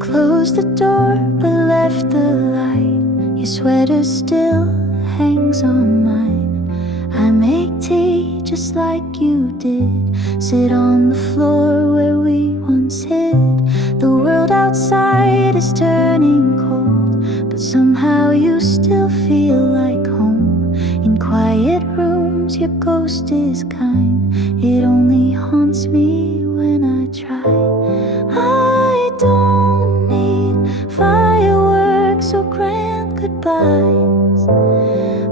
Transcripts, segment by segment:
closed the door but left the light. Your sweater still hangs on mine. I make tea just like you did. Sit on the floor where we once hid. The world outside is turning cold, but somehow you still feel like home. In quiet rooms your ghost is kind. It only haunts me when I try. I don't need fireworks or grand goodbyes.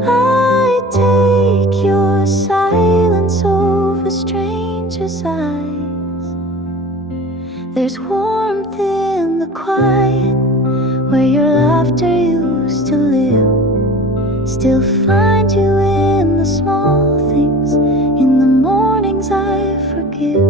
I take your silence over strangers' eyes. There's warmth in the quiet where your laughter used to live. Still find you in the small things. In the mornings I forgive.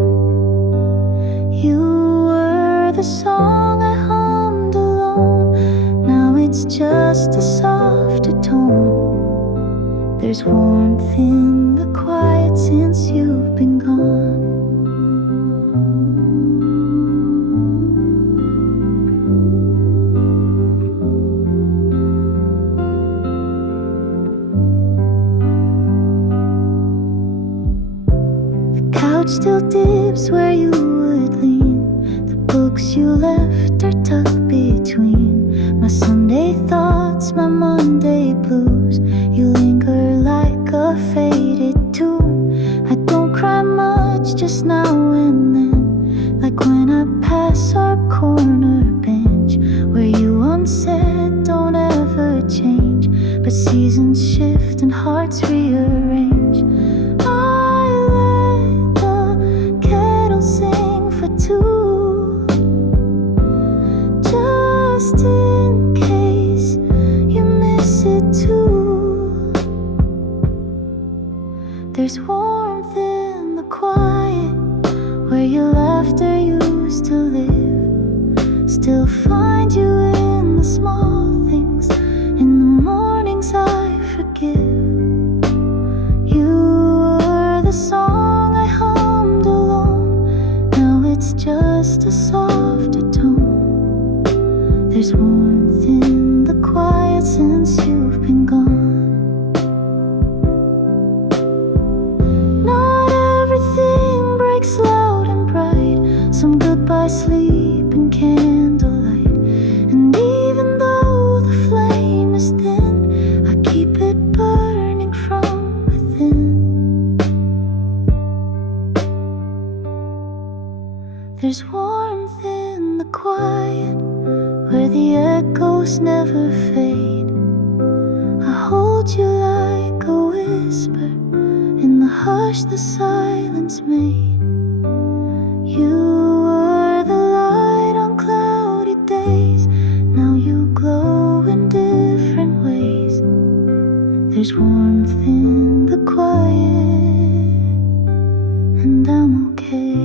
You were the song I hummed alone. Now it's just a softer tone. There's warmth in the quiet since you've been gone. Still dips where you would lean. The books you left are tucked between my Sunday thoughts, my Monday blues. You linger like a faded tune. I don't cry much, just now and then, like when I pass our corner bench, where you once said don't ever change. But seasons shift and hearts rearrange. Just in case you miss it too. There's warmth in the quiet where your laughter used to live. Still find you in the small things. In the mornings I forgive. You were the song I hummed alone. Now it's just a softer tone. There's warmth in the quiet since you've been gone. Not everything breaks loud and bright. Some goodbyes sleep in candlelight. And even though the flame is thin, I keep it burning from within. There's warmth in the quiet where the echoes never fade. I hold you like a whisper in the hush the silence made. You were the light on cloudy days. Now you glow in different ways. There's warmth in the quiet, and I'm okay.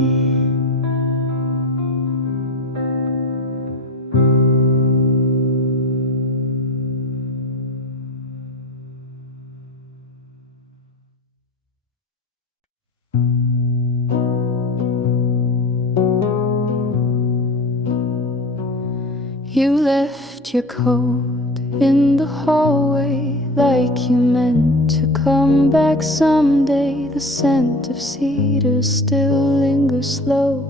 You left your coat in the hallway like you meant to come back someday. The scent of cedar still lingers slow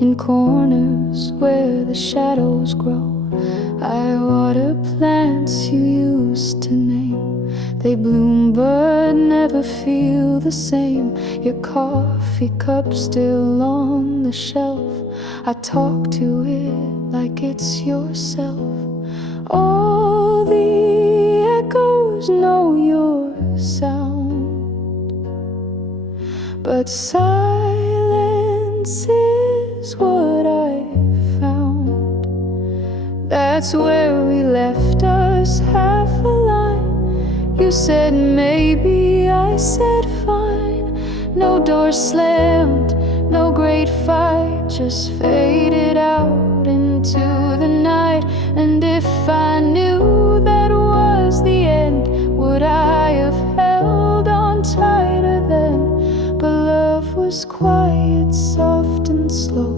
in corners where the shadows grow. I water plants you used to name. They bloom but never feel the same. Your coffee cup still on the shelf. I talk to it like it's yourself. All the echoes know your sound, but silence is what I found. That's where we left us, half a line. You said maybe, I said fine. No door slammed, no great fight, just faded out into the night. And if I knew that was the end, would I have held on tighter then? But love was quiet, soft and slow,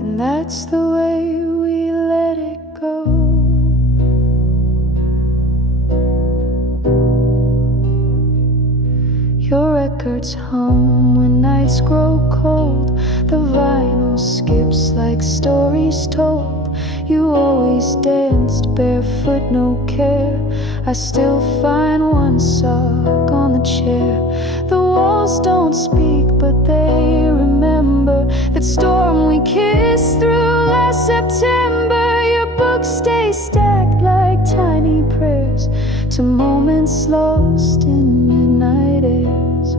and and that's the way we let it go. Your records hum when nights grow cold. The vinyl skips like stories told. You always danced barefoot, no care. I still find one sock on the chair. The walls don't speak, but they remember that storm we kissed through last September. Your books stay stacked like tiny prayers to moments lost in midnight airs.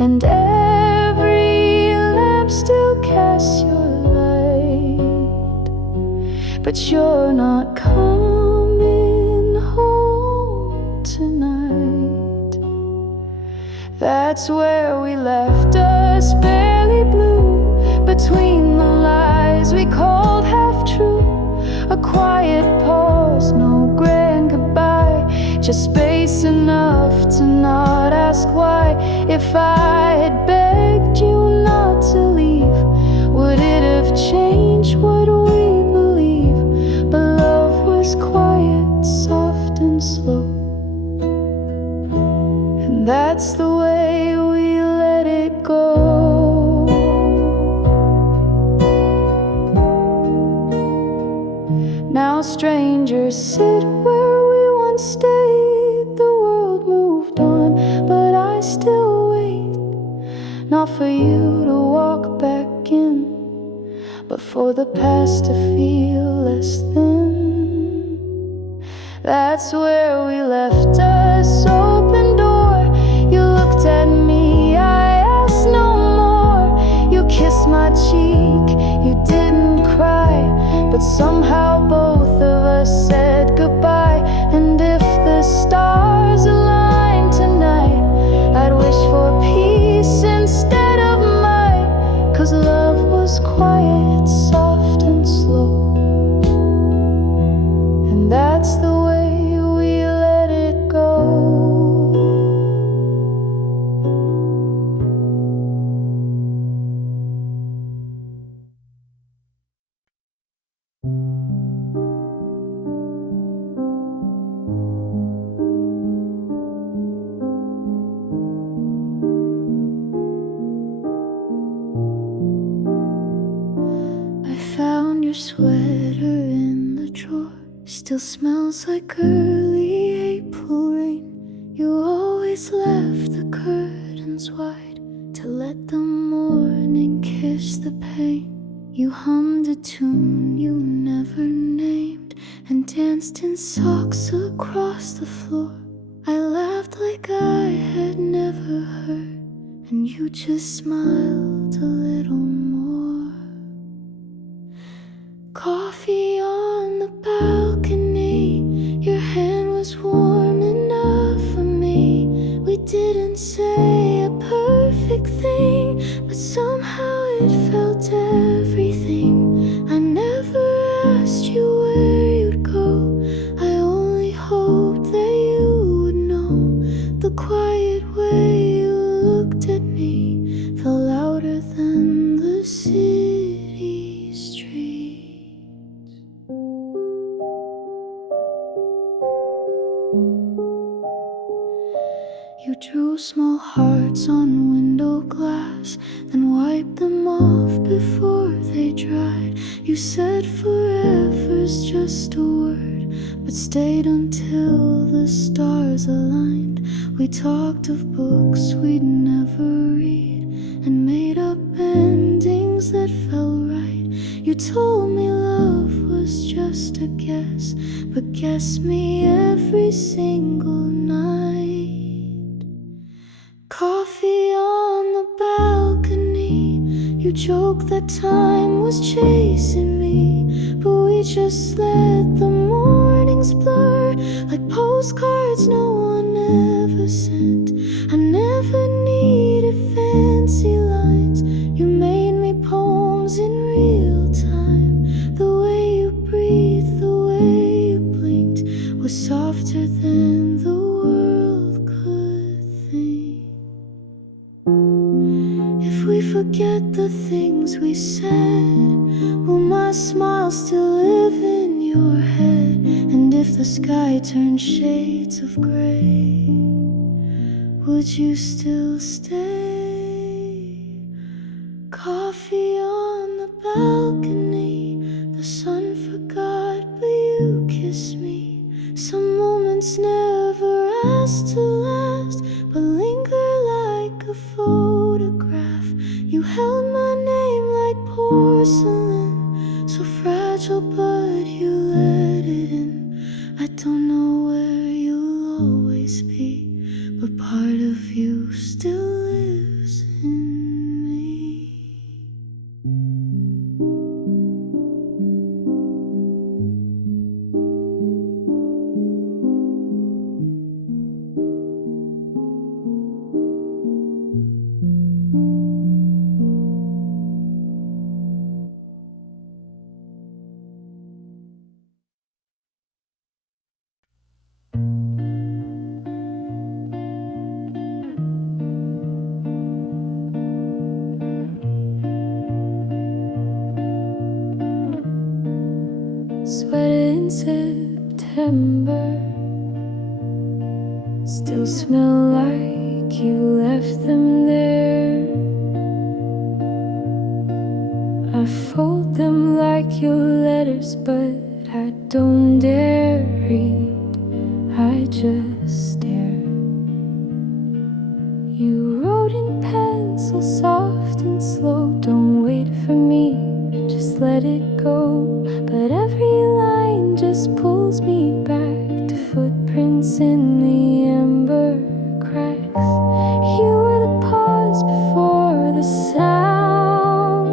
And every lamp still casts your light, but you're not coming home tonight. That's where we left us, barely blue, between the lies we called half true. A quiet pause, no grand goodbye, just space enough to not ask why. If I had begged you not to leave, would it have changed what we believe? But love was quiet, soft and slow, and that's the way we let it go. Now strangers sit where we once stayed. The world moved on, but I still wait. Not for you to walk back in, but for the past to feel less thin. That's where we left us, open door. You looked at me, I asked no more. You kissed my cheek, you didn't cry, but somehow both of us said goodbye. And if the stars aligned tonight, I'd wish for peace instead of might. 'Cause love was quiet, soft and slow, and that's the way we let it go. Found your sweater in the drawer, still smells like early April rain. You always left the curtains wide to let the morning kiss the pain. You hummed a tune you never named and danced in socks across the floor. I laughed like I had never heard, and you just smiled a little more. Coffee on the balcony, your hand was warm enough for me. We didn't say a perfect thing, but somehow it felt everything. I never asked you where you'd go, I only hoped that you would know. The quiet way you looked at me felt louder than the city street. You drew small hearts on window glass, then wiped them off before they dried. You said forever's just a word, but stayed until the stars aligned. We talked of books we'd never read and made up endings that felt right. You told me love was just a guess, but guessed me every single night. Coffee on the balcony, you joked that time was chasing me, but we just let the mornings blur like postcards no one ever sent. I never needed fancy lines, you made me poems in real time. The way you breathed, the way you blinked was softer than the world could think. If we forget the things we said, smile still live in your head? And if the sky turned shades of gray, would you still stay? Coffee on the balcony, the sun forgot but you kissed me. Some moments never asked to last, but linger like a photograph. You held my name like porcelain, so fragile but you let it in. I don't know where you'll always be, but part of you still lives in me. Sweater in September, still smell like you left them there. I fold them like your letters, but I don't dare read, I just stare. You wrote in pencil, soft and slow, don't wait for me, just let it go. But every line just pulls me back to footprints in the ember cracks. You were the pause before the sound,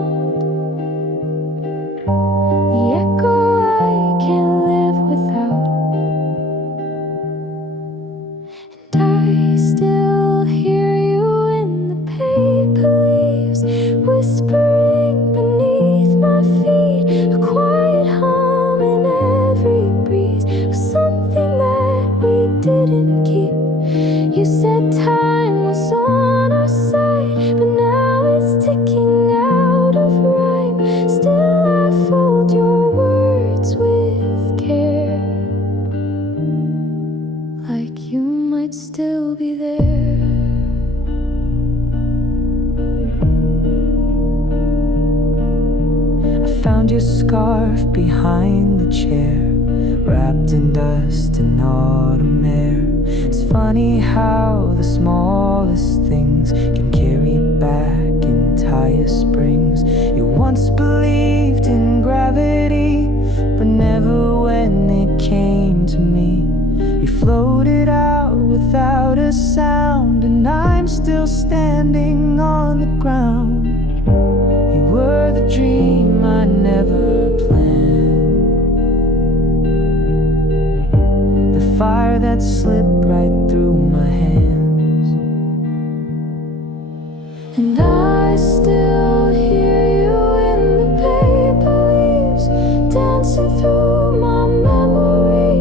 the echo I can't live without. And I still hear you in the paper leaves, whispering beneath my feet, a quiet hum in every breeze, of something that we didn't keep. You said time was on our side, but now it's ticking out of rhyme. Still I fold your words with care, like you might still be there. I found your scarf behind the chair, wrapped in dust and autumn air. It's funny how the smallest things can carry back entire springs. You once believed in gravity, but never when it came to me. You floated out without a sound, and I'm still standing on the ground. You were the dream I never planned, the fire that slipped right through my hands. And I still hear you in the paper leaves, dancing through my memory,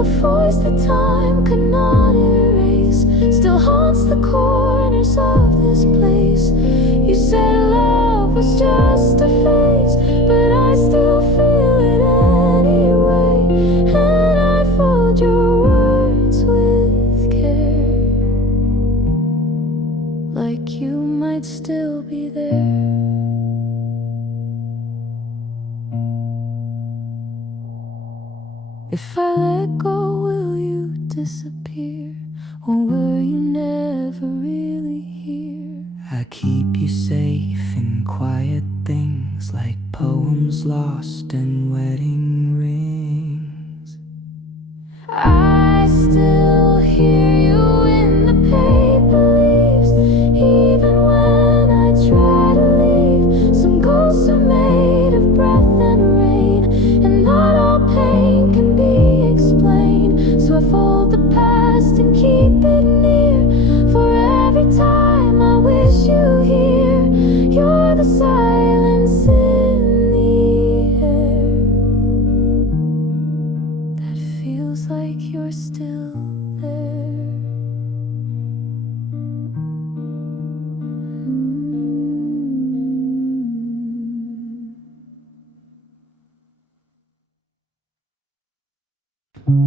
a voice that time could not erase, still haunts the corners of this place. You said love was just a phase, but I still feel it anyway. And I fold your words with care, like you might still be there. If I let go, will you disappear? Or were you never really here? I keep you safe in quiet things, like poems lost in wedding rings. I still hear you in the paper leaves, even when I try to leave. Some ghosts are made of breath and rain, and not all pain can be explained. So I fold the past and keep it near, for every time I wish you here. You're the silence in the air that feels like you're still there. Velvet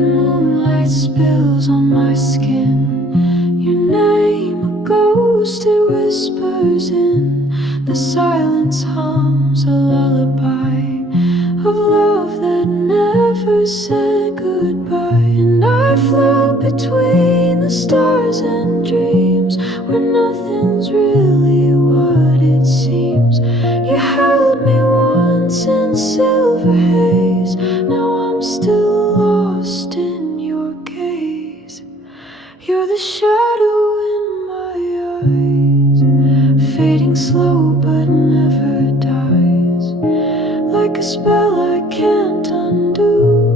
moonlight spills on my skin. Your name, a ghost, it whispers in the silence, hums a lullaby of love that never said goodbye. And I float between the stars and dreams where nothing's really what it seems. You held me once in silver haze, now I'm still lost in your gaze. You're the shadow in my eyes, fading slow but never dies. Like a spell I can't undo,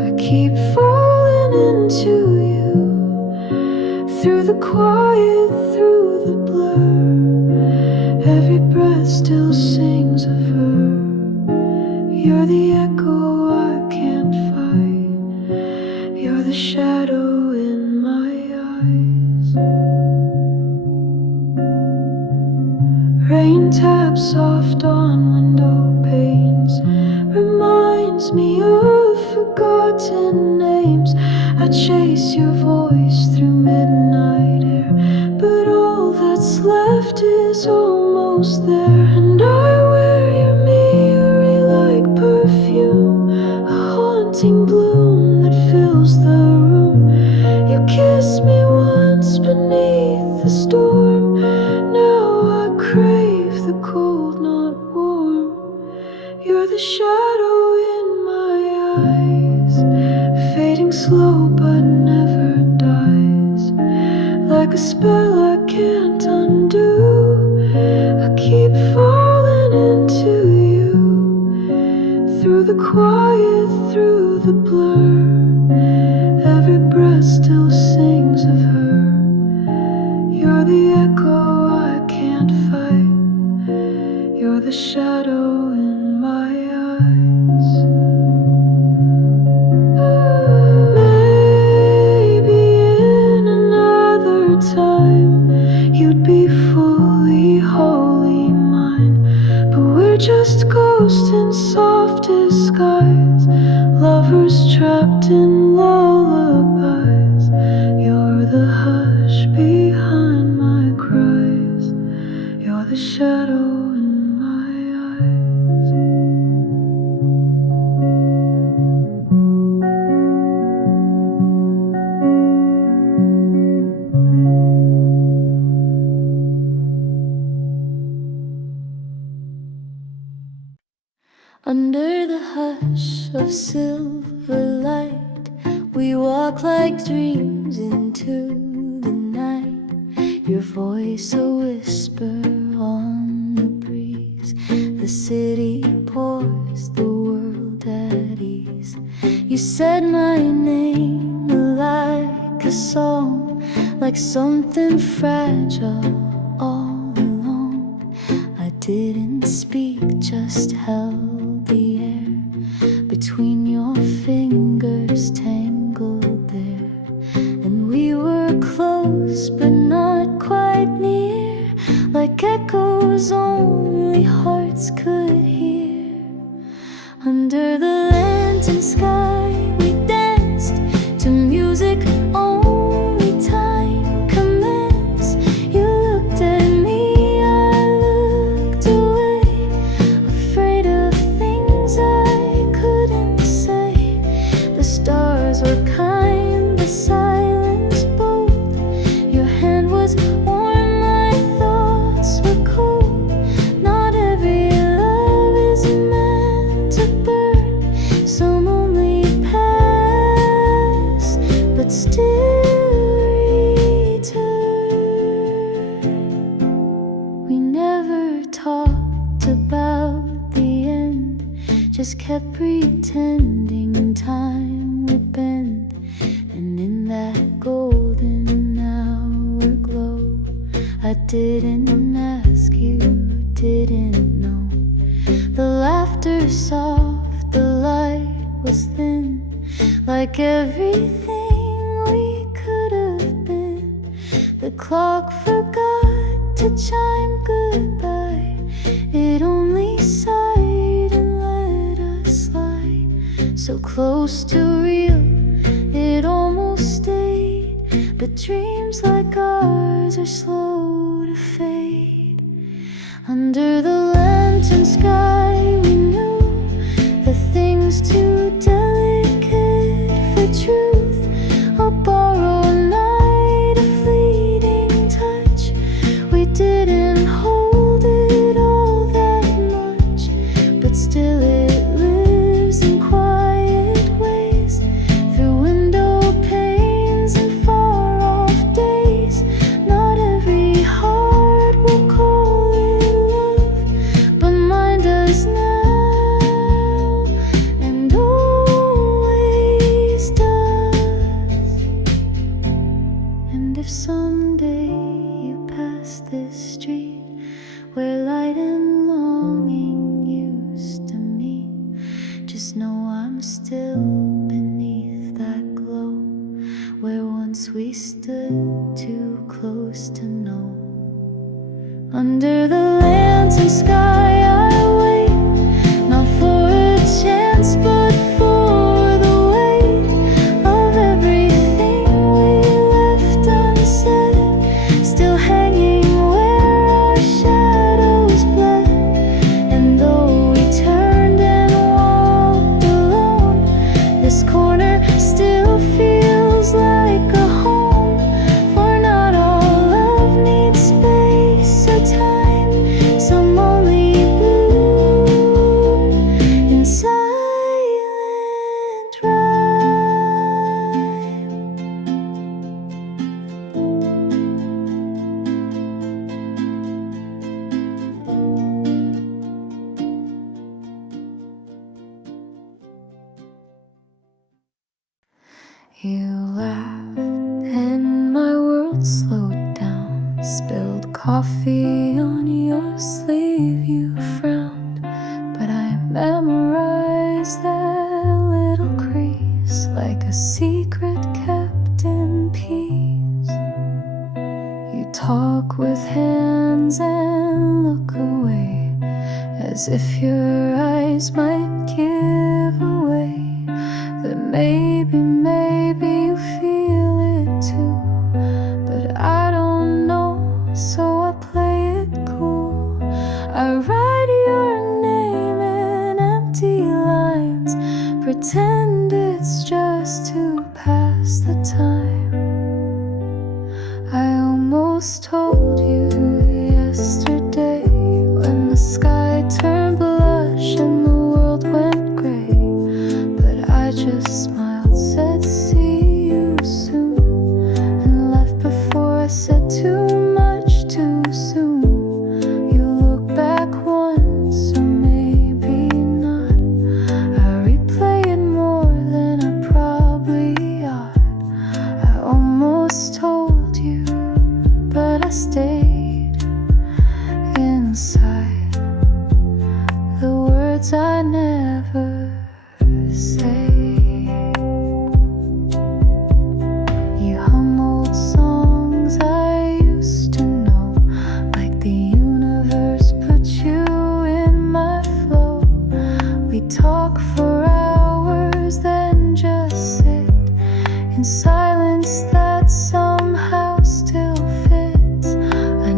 I keep falling into you. Through the quiet, through the blur, every breath still sings of her. You're the echo I can't fight, you're the shadow in my eyes. Rain taps soft on window panes, reminds me of forgotten names. I chase your voice through midnight air, but all that's left is almost there. And I wear your mirror like perfume, a haunting bloom that fills the room. You kissed me once beneath the storm, now I crave the cold, not warm. You're the shadow in my eyes, fading slow but never dies. Like a spell I can't undo, I keep falling into you. Through the quiet, through the blur, every breath still sings of her. You're the echo I can't fight, you're the shadow in my eyes. Maybe in another time you'd be fully, wholly mine, but we're just ghosts in soft disguise, lovers trapped in lullabies. You're the hush behind my cries, you're the shadow in my eyes. Under the hush of silver light, we walk like dreams into the night. Your voice a whisper on the breeze, the city pours, the world at ease. You said my name like a song, like something fragile all alone. I didn't speak, just held the air between your fingers tangled there. And we were close but not quite near, like echoes only hearts could hear. Under the lantern sky we danced to music only time commenced. You looked at me, I looked away, afraid of things I couldn't say. The stars were kind, the silence bold. Your hand was warm, my thoughts were cold. Not every love is meant to burn, some only pass, but still return. We never talked about the end, just kept pretending time would bend. And in that golden hour glow, I didn't ask, you didn't know. The laughter soft, the light was thin, like everything we could have been. The clock forgot to chime goodbye. It only sighed and let us slide so close to real, it almost stayed. But dreams like ours are slow to fade. Under the lantern sky we knew the things too delicate for truth. A borrowed night, a fleeting touch. We didn't hold it all that much, but still it lives in quiet ways, through window panes and far off days. Not every heart will call it love, but mine does now, and always does. And if someday you pass this street where light and longing used to meet, just know I'm still beneath that glow, where once we stood too close to know. Under the lantern sky I wait, not for a chance but for the weight of everything we left unsaid, still hanging where our shadows bled. And though we turned and walked alone, this corner still feels like a home. For not all love needs space or time, some only bloom in silent rhyme. You laughed and my world slowed down, spilled coffee on your sleeve. You frowned, but I memorized that little crease like a secret kept in peace. You talk with hands and look away, as if your eyes might give away that maybe you feel it too. But I don't know, so I play it cool. I write your name in empty lines, pretend it's just to pass the time. I almost told you yesterday, when the sky turned blush and the world went gray, but I just smiled, said see you soon, and left before I said too much too soon. You look back once, or maybe not. I replay it more than I probably ought. I almost told you, but I stayed inside the words I never say. You hum old songs I used to know, like the universe put you in my flow. We talk for hours, then just sit in silence that somehow still fits. I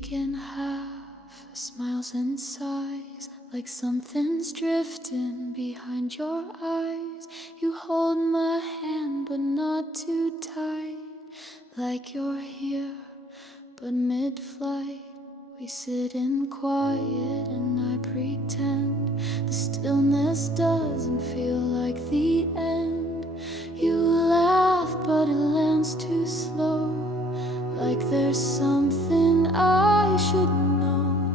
speak in half, smiles and sighs, like something's drifting behind your eyes. You hold my hand but not too tight, like you're here but mid-flight. We sit in quiet and I pretend the stillness doesn't feel like the end. You laugh but it lands too slow, like there's something I should know.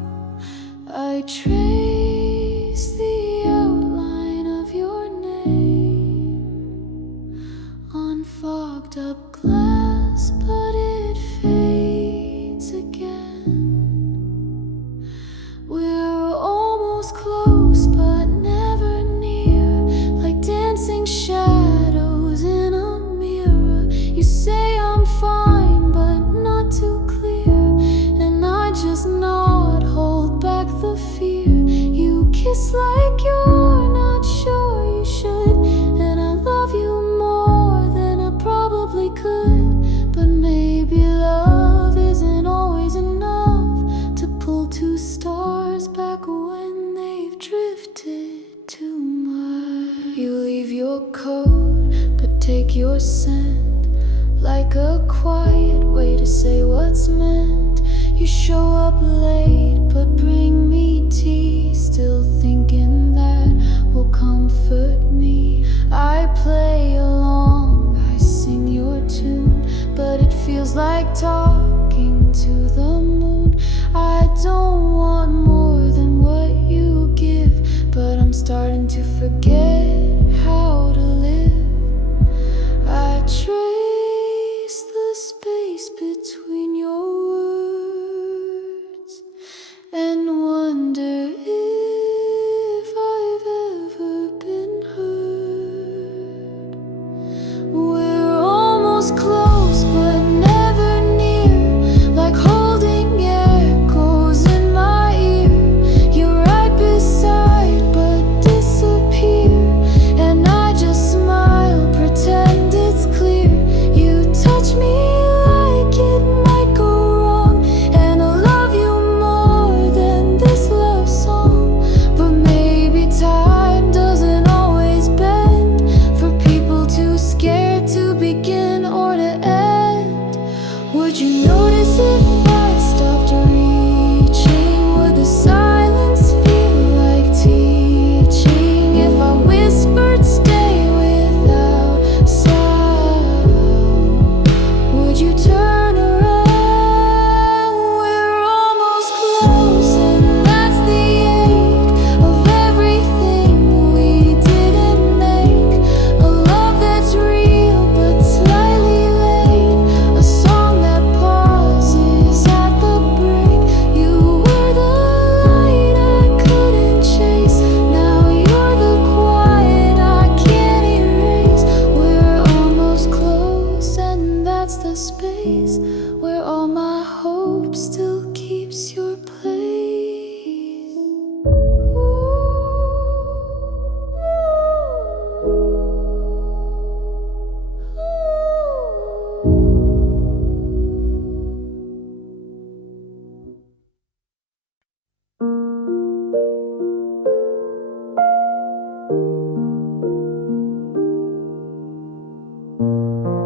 I trace the outline of your name on fogged up glass, but it fades again. We're almost close but never near, like dancing shadows in a mirror. You say I'm fine but not too clear, and I just nod, hold back the fear. You kiss like you're not sure you should, and I love you more than I probably could. But maybe love isn't always enough to pull two stars back when they've drifted too much. You leave your coat but take your scent, like a quiet way to say what's meant. You show up late but bring me tea, still thinking that will comfort me. I play along, I sing your tune, but it feels like talking to the moon. I don't want more than what you give, but I'm starting to forget how to live. I trace the space between your words and wonder if I've ever been heard. We're almost close but never near, like holding echoes in my ear. You're right beside but disappear, and I just smile, pretend it's clear. You touch me like it might go wrong, and I love you more than this love song. But maybe time doesn't always bend for people too scared to begin or to end. Would you notice if I stopped reaching? Would the silence feel like teaching? If I whispered stay without sound, would you turn around? We're almost close, and that's the ache of everything we didn't make. A love that's real but slightly late, a song that pauses at the break. You were the light I couldn't chase, now you're the quiet I can't erase. We're almost close, and that's the space where all my hope still keeps your place.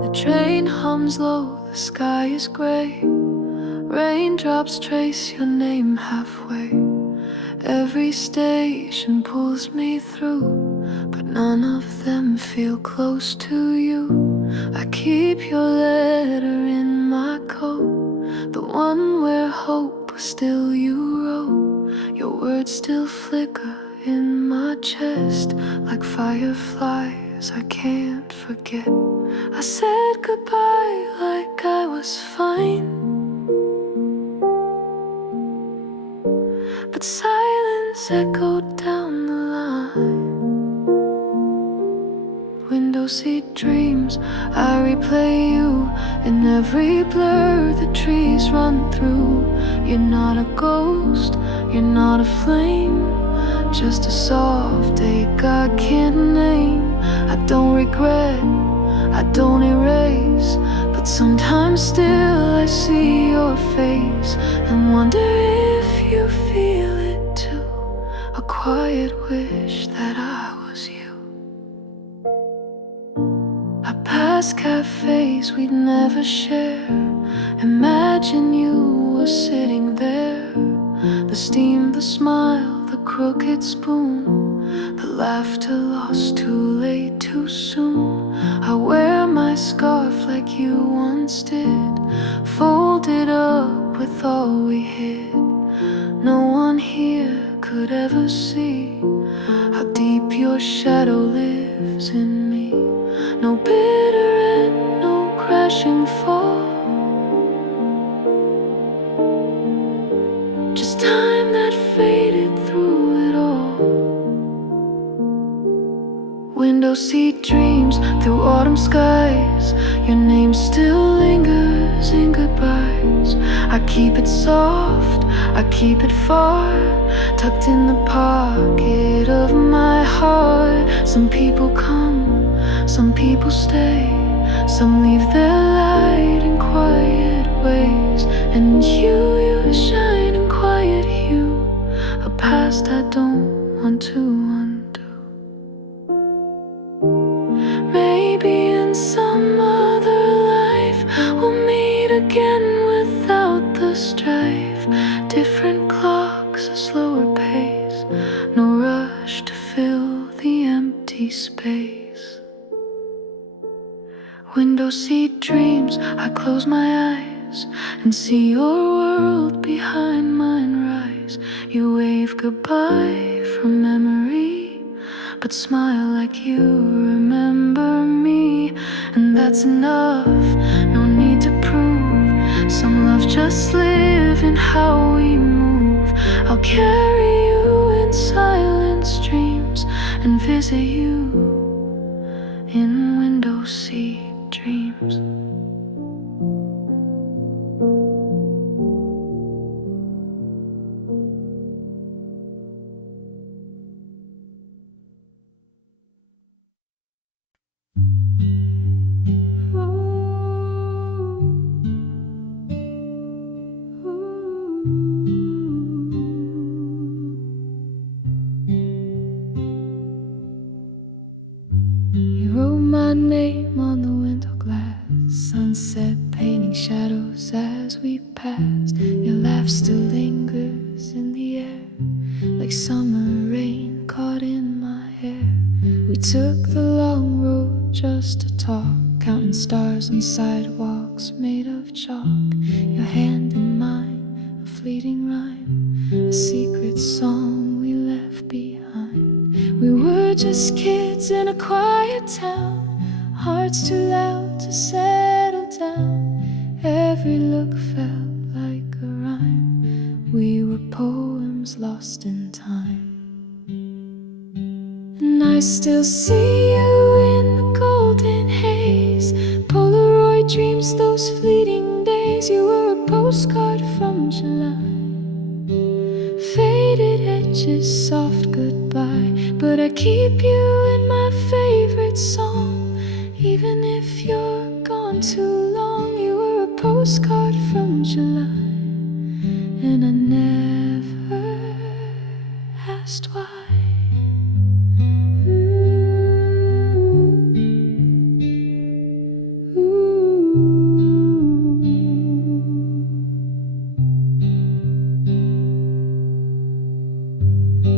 The train hums low, the sky is gray. Raindrops trace your name halfway. Every station pulls me through, but none of them feel close to you. I keep your letter in my coat, the one where hope was still you wrote. Your words still flicker in my chest like fireflies I can't forget. I said goodbye like I was fine, but silence echoed down the line. Window seat dreams, I replay you in every blur the trees run through. You're not a ghost, you're not a flame, just a soft ache I can't name. I don't regret, I don't erase, but but sometimes still I see your face and wonder if you feel it too. A quiet wish that I was you. I pass cafes we'd never share. Imagine you were sitting there. The steam, the smile, the crooked spoon, the laughter lost too late, too soon. I wear my scarf like you once did, folded up with all we hid. No one here could ever see how deep your shadow lives in me. No bitter end, no crashing fall, just time that faded through it all. Window seat dreams through autumn skies. Your name still lingers in goodbyes. I keep it soft, I keep it far, tucked in the pocket of my heart. Some people come, some people stay, some leave their light in quiet ways. And you shine in quiet hue, a past I don't want to undo. Maybe in some other life we'll meet again without the strife. Different clocks, a slower pace, no rush to fill the empty space. Window seat dreams, I close my eyes and see your world behind mine rise. You wave goodbye from memory, but smile like you remember me. And that's enough, no need to prove. Some love just live in how we move. I'll carry you in silent streams and visit you in window seat dreams. You wrote my name on the window glass, sunset painting shadows as we passed. Your laugh still lingers in the air, like summer rain caught in my hair. We took the long road just to talk, counting stars on sidewalks made of chalk. Your hand in mine, a fleeting rhyme, a secret song we left behind. We were just kids in a quiet town, hearts too loud to settle down. Every look felt like a rhyme. We were poems lost in time. And I still see you in the golden haze, Polaroid dreams, those fleeting days. You were a postcard from July, faded edges, soft goodbye. But I keep you in my favorite song, even if you're gone too long. You were a postcard from July, and I never asked why.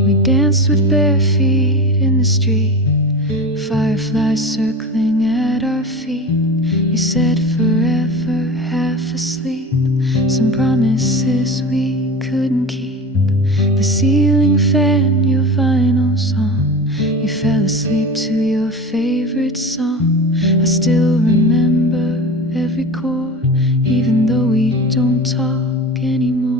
We danced with bare feet in the street, fireflies circling at our feet. You said forever, half asleep, some promises we couldn't keep. The ceiling fan, your vinyl song, you fell asleep to your favorite song. I still remember every chord, even though we don't talk anymore.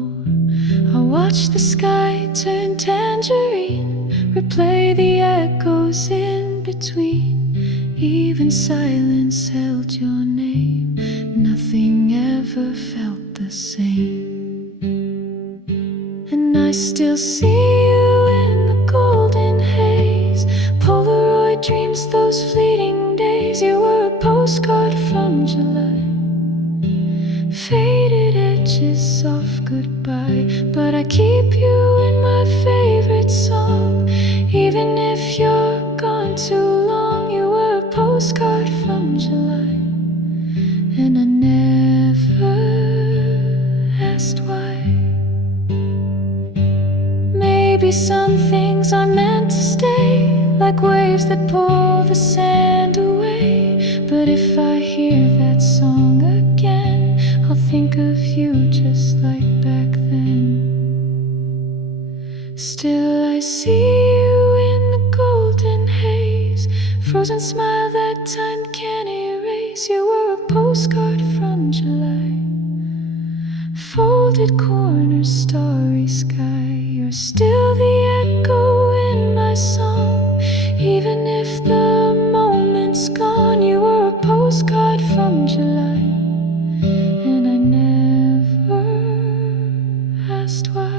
I watch the sky turn tangerine, replay the echoes in between. Even silence held your name, nothing ever felt the same. And I still see you in the golden haze, Polaroid dreams, those fleeting days. You were a postcard from July, But if I hear that song again, I'll think of you just like back then. Still I see you in the golden haze, frozen smile that time can't erase. You were a postcard from July, folded corners, starry sky. You're still the echo in my song, even if the moment's gone. You were a postcard from July, and I never asked why.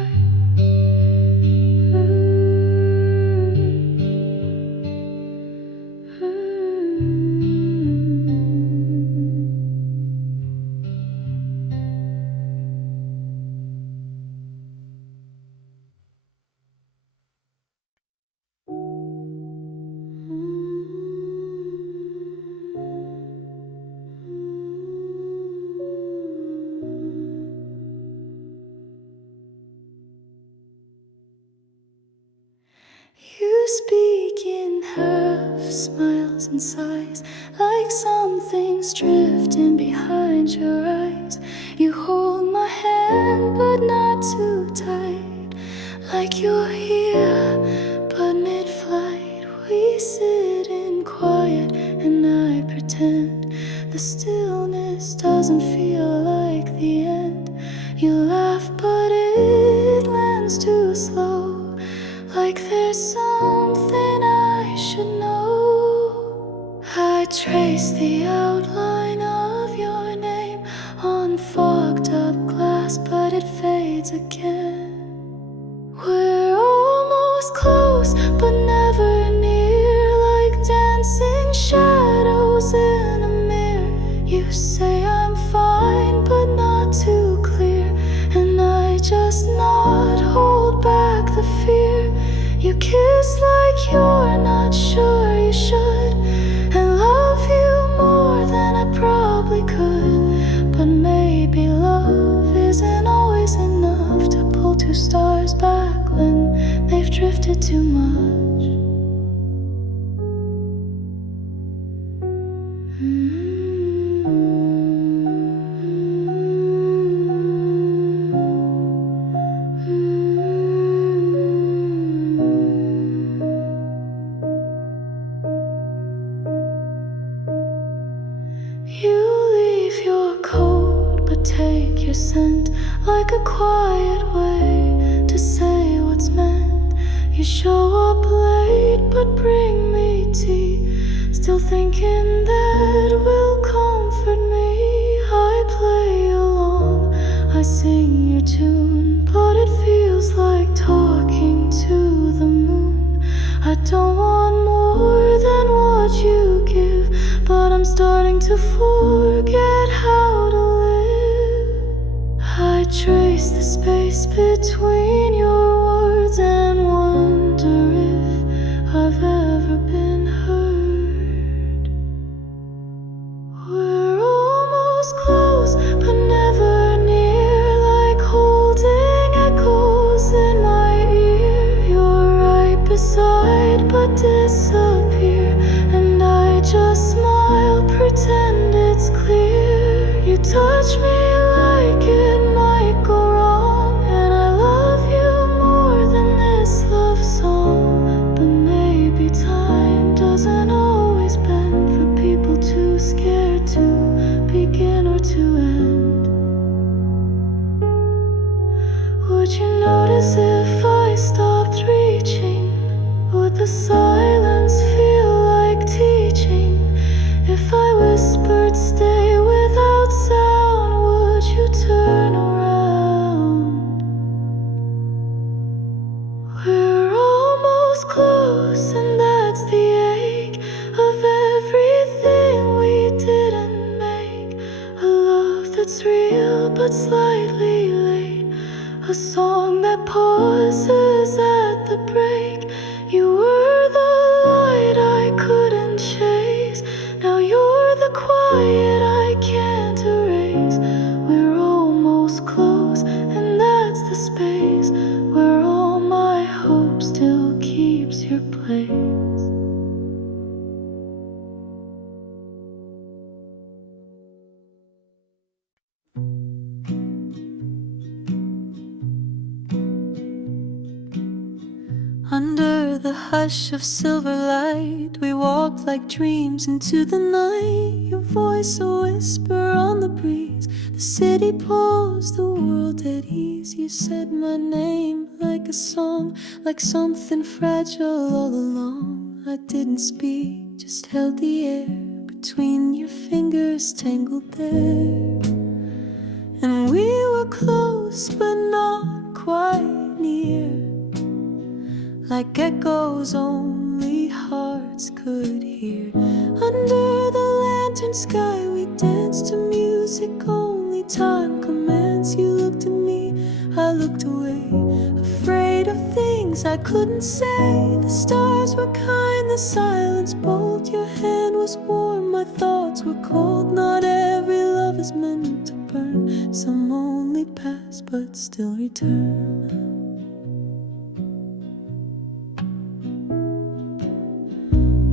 You speak in half smiles and sighs, like something's drifting behind your eyes. You hold my hand but not too tight, like you're here but mid-flight. We sit in quiet and I pretend the stillness doesn't feel like the end. You laugh but it lands too slow, like there's something I should know. I trace the outline of your name on fogged up glass, but it fades again. We're almost close, but never near, like dancing shadows in a mirror. You say I'm fine, but not too clear, and I just nod, hold back the fear. You kiss like you're not sure you should, and love you more than I probably could. But maybe love isn't always enough to pull two stars back when they've drifted too much. You leave your coat but take your scent, like a quiet way to say what's meant. You show up late but bring me tea, still thinking that will comfort me. I play along, I sing your tune, but it feels like talking to the moon. I don't want more than what you give, but I'm starting to forget how to live. I trace the space between your words and wonder if I've ever been heard. We're almost close, but never near, like holding echoes in my ear. You're right beside, but disappear, and I just smile, pretend it's clear. You touch me like it might go wrong, and I love you more than this love song. But maybe time doesn't always bend for people too scared to begin or to end. Would you notice if I stopped reaching? Would the silence feel like teaching? If I whispered stay without sound, would you turn around? We're almost close, and that's the ache of everything we didn't make. A love that's real but slightly late, a song that pauses at the break. You were the light I couldn't chase, now you're the quiet I can't erase. We're almost close, and that's the space where all my hope still keeps your place. the hush of silver light. We walked like dreams into the night. Your voice a whisper on the breeze. The city pulls the world at ease. You said my name like a song, like something fragile all along. I didn't speak, just held the air between your fingers tangled there. And we were close but not quite near, like echoes only hearts could hear. Under the lantern sky we danced to music only time commands. You looked at me, I looked away, afraid of things I couldn't say. The stars were kind, the silence bold. Your hand was warm, my thoughts were cold. Not every love is meant to burn. Some only pass but still return.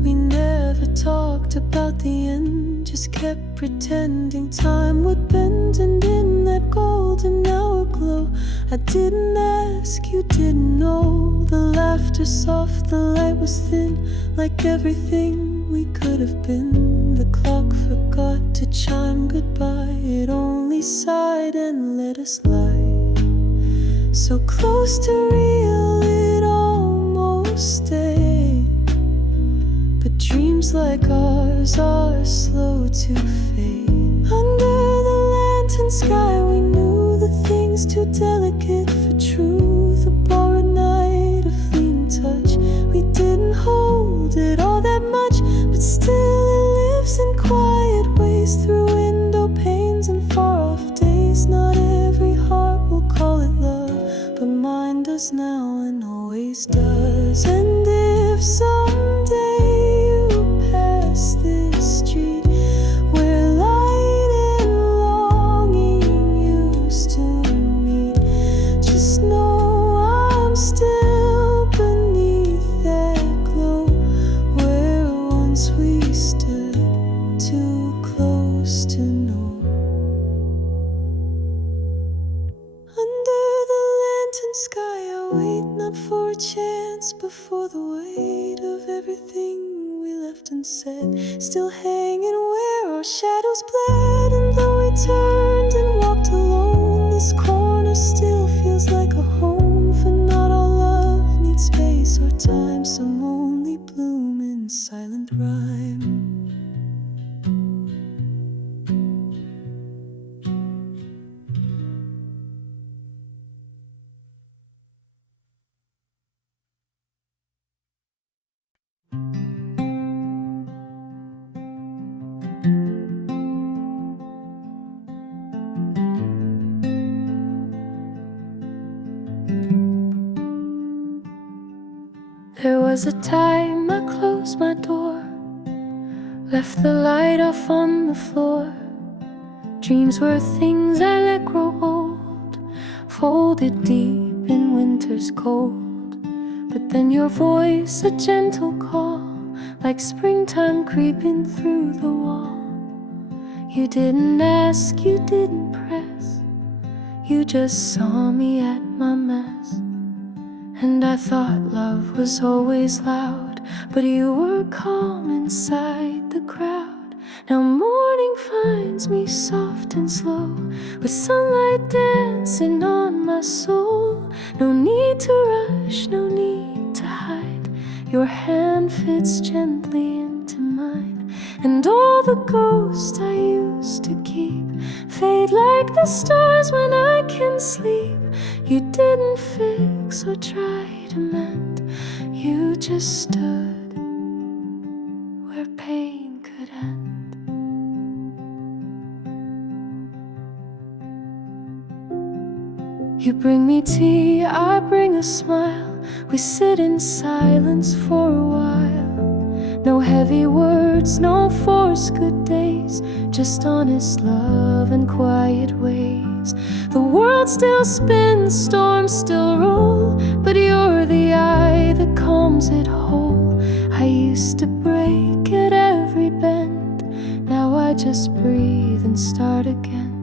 We never talked about the end, just kept pretending time would bend. And in that golden hour glow, I didn't ask, you didn't know. The laughter soft, the light was thin, like everything we could have been. The clock forgot to chime goodbye, it only sighed and let us lie. So close to real it almost stayed. But dreams like ours are slow to fade. Under the lantern sky we knew the things too delicate for truth. A borrowed night, a fleeting touch. We didn't hold it all that much, but still it lives in quiet ways, through window panes and far off days. Not every heart will call it love, but mine does now and always does. And if someday you pass this street where light and longing used to meet, just know I'm still beneath that glow where once we stood too close to know. Under the lantern sky I wait, not for a chance, but for the weight of everything we left unsaid, still hanging where our shadows bled. And though we turned and walked alone, this corner still feels like a home. For not all love needs space or time, some only bloom in silent rhyme. There was a time I closed my door, left the light off on the floor. Dreams were things I let grow old, folded deep in winter's cold. But then your voice, a gentle call, like springtime creeping through the wall. You didn't ask, you didn't press, you just saw me at my mess. And I thought love was always loud, but you were calm inside the crowd. Now morning finds me soft and slow, with sunlight dancing on my soul. No need to rush, no need to hide, your hand fits gently into mine. And all the ghosts I used to keep fade like the stars when I can sleep. You didn't fix or try to mend, you just stood where pain could end. You bring me tea, I bring a smile. We sit in silence for a while. No heavy words, no forced good days, just honest love and quiet ways. The world still spins, storms still roll, but you're the eye that calms it whole. I used to break at every bend, now I just breathe and start again.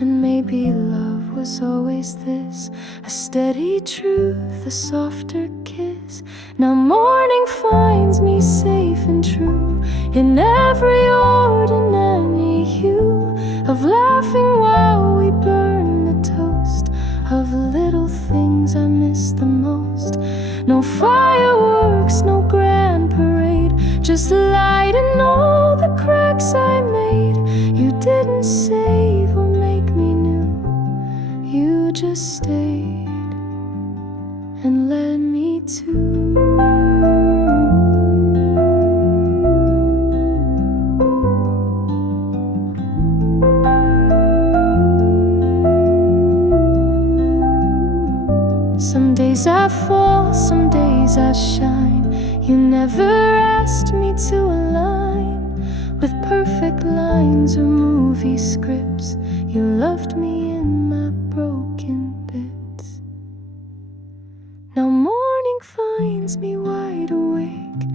And maybe love was always this, a steady truth, a softer kiss. eyes. Now morning finds me safe and true in every ordinary hue of laughing while we burn the toast of little things I miss the most. No fireworks, no grand parade, just light in all the cracks I made. You didn't save or make me new, you just stayed and led me to. Some days I fall, some days I shine. You never asked me to align with perfect lines or movie scripts. You loved me in my broken bits. Now morning finds me wide awake,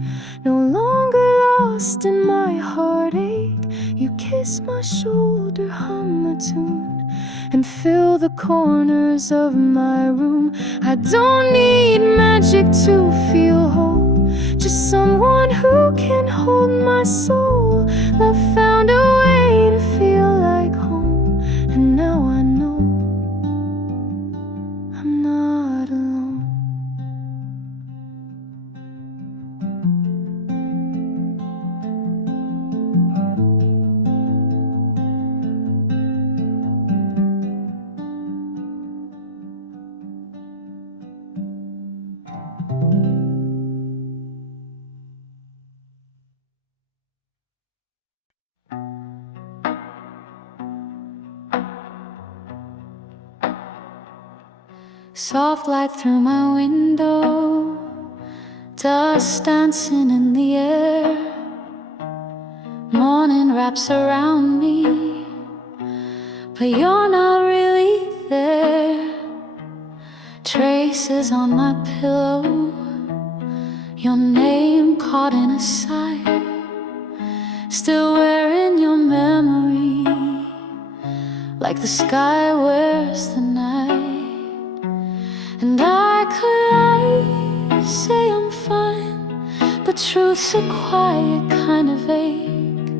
no longer lost in my heartache. You kiss my shoulder, hum a tune, and fill the corners of my room. I don't need magic to feel whole, just someone who can hold my soul. Love found a way to feel like home, and now I know I'm not alone. Soft light through my window, dust dancing in the air. Morning wraps around me, but you're not really there. Traces on my pillow, your name caught in a sigh, still wearing your memory like the sky wears the night. And I could lie, say I'm fine, but truth's a quiet kind of ache.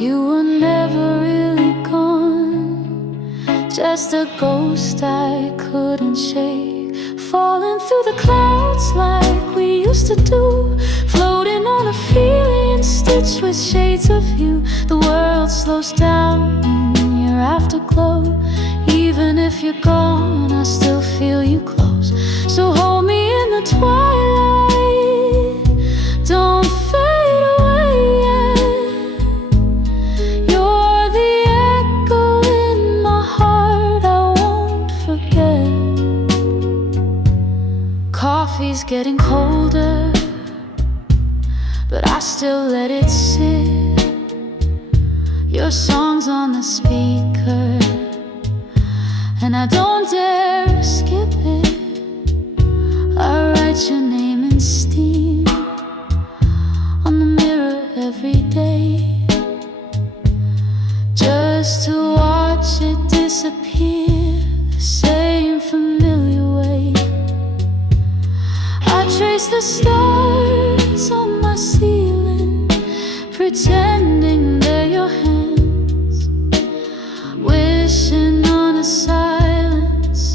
You were never really gone, just a ghost I couldn't shake. Falling through the clouds like we used to do, floating on a feeling stitched with shades of you. The world slows down in your afterglow. Even if you're gone, I still feel you close. So hold me in the twilight, don't fade away yet. You're the echo in my heart I won't forget. Coffee's getting colder, but I still let it sit. Your song's on the speaker, and I don't dare skip it. I write your name in steam on the mirror every day, just to watch it disappear the same familiar way. I trace the stars on my ceiling, pretending they're your hands, wishing on a silence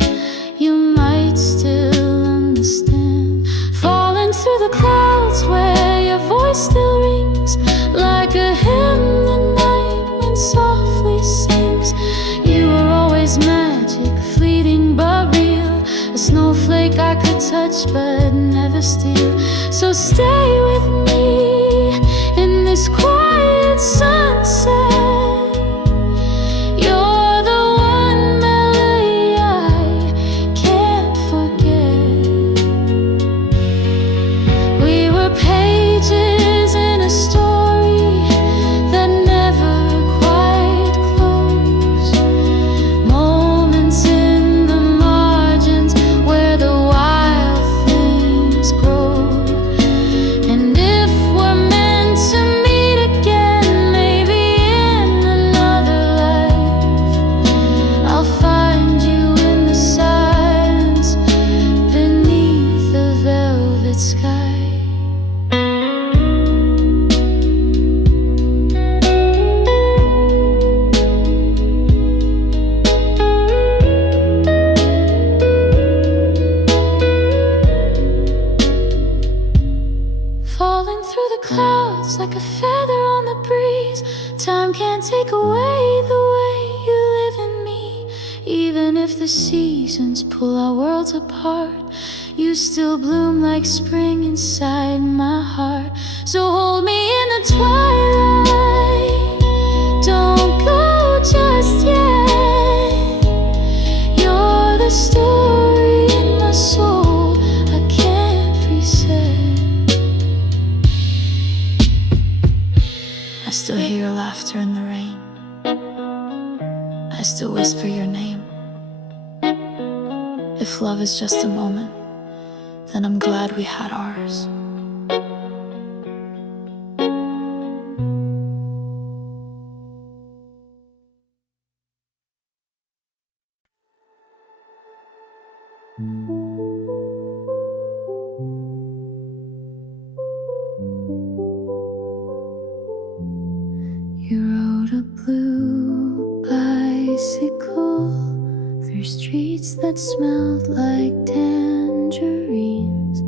you might still understand. Falling through the clouds where your voice still rings like a hymn the night wind softly sings. You were always magic, fleeting but real, a snowflake I could touch but never steal. So stay with me in this quiet sunset. You're the one melody I can't forget. We were pages in a story that never quite closed, moments in the margins where the wild things grow. And if Time can't take away the way you live in me. Even if the seasons pull our worlds apart, you still bloom like spring inside my heart. So hold me in the twilight, don't go just yet. You're the story in my soul I can't reset. I still hear your laughter in the rain, I still whisper your name. If love is just a moment, then I'm glad we had ours. You rode a blue bicycle through streets that smelled like tangerines.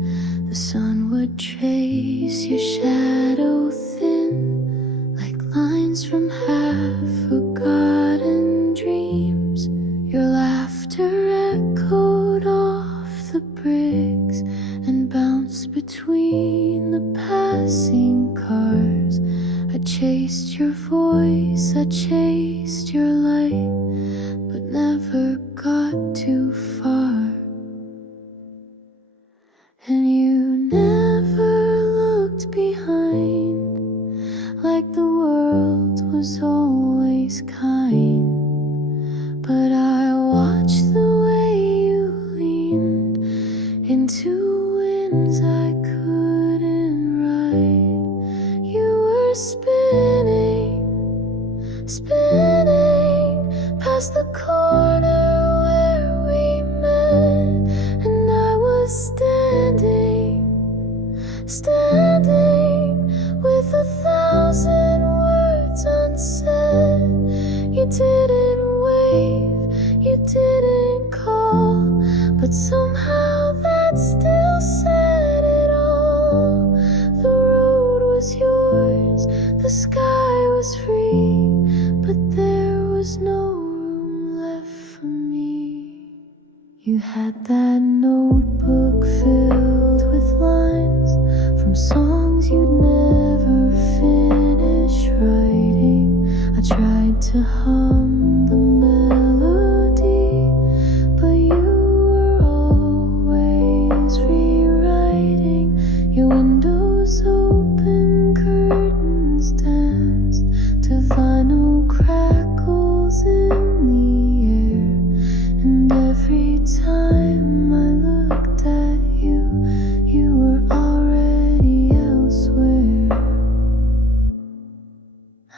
The sun would trace your shadow thin, like lines from half-forgotten dreams. Your laughter echoed off the bricks and bounced between the passing cars. I chased your voice, I chased your light, but never got too far. And you never looked behind, like the world was always kind. But I watched the way you leaned into winds I couldn't ride. You were spinning, spinning past the corner where we met, and I was standing, standing with 1,000 words unsaid. You didn't wave, you didn't call, but somehow that still said it all. The road was yours, the sky was free, but there was no room left for me. You had that notebook filled with lines from songs you'd never finish writing. I tried to hum the melody, but you were always rewriting. Your windows open, curtains danced to vinyl crackles in the air. And every time I looked at you, you were already elsewhere.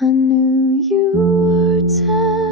I knew you were 10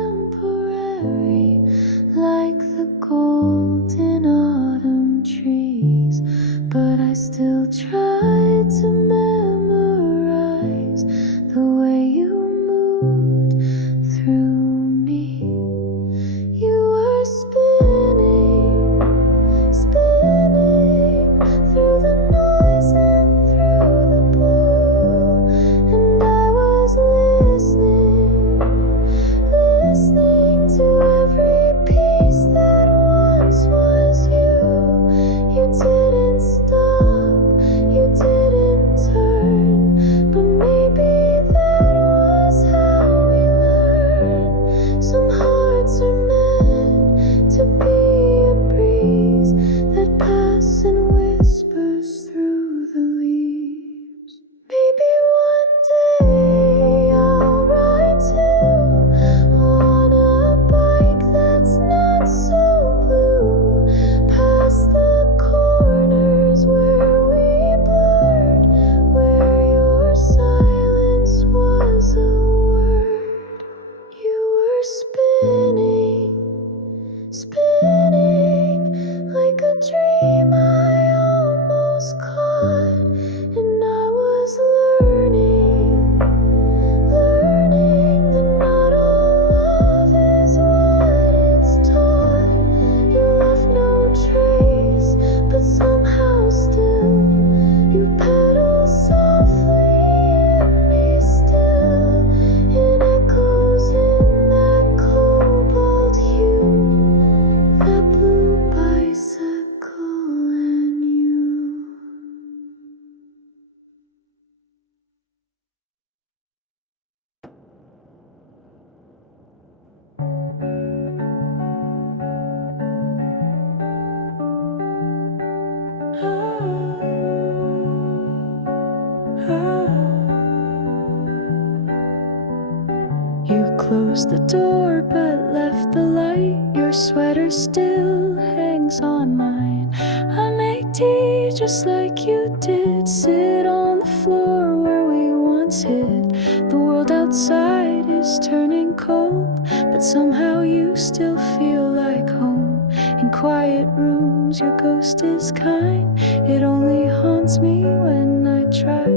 You closed the door but left the light. Your sweater still hangs on mine. I make tea just like you did. Sit on the floor where we once hid. The world outside is turning cold, but somehow you still feel like home. In quiet rooms your ghost is kind. It only haunts me when I try.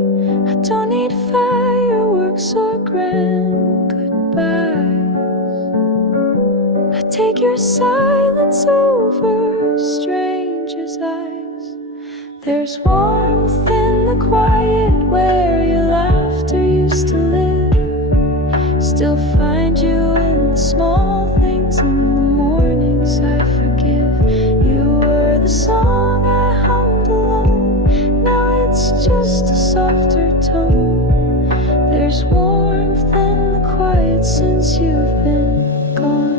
I don't need fireworks or grand goodbyes. I take your silence over strangers' eyes. There's warmth in the quiet where your laughter used to live. Still find you in the small things. In the mornings I forgive. You were the song I hummed alone. Now it's just a softer tone. There's warmth in the quiet since you've been gone.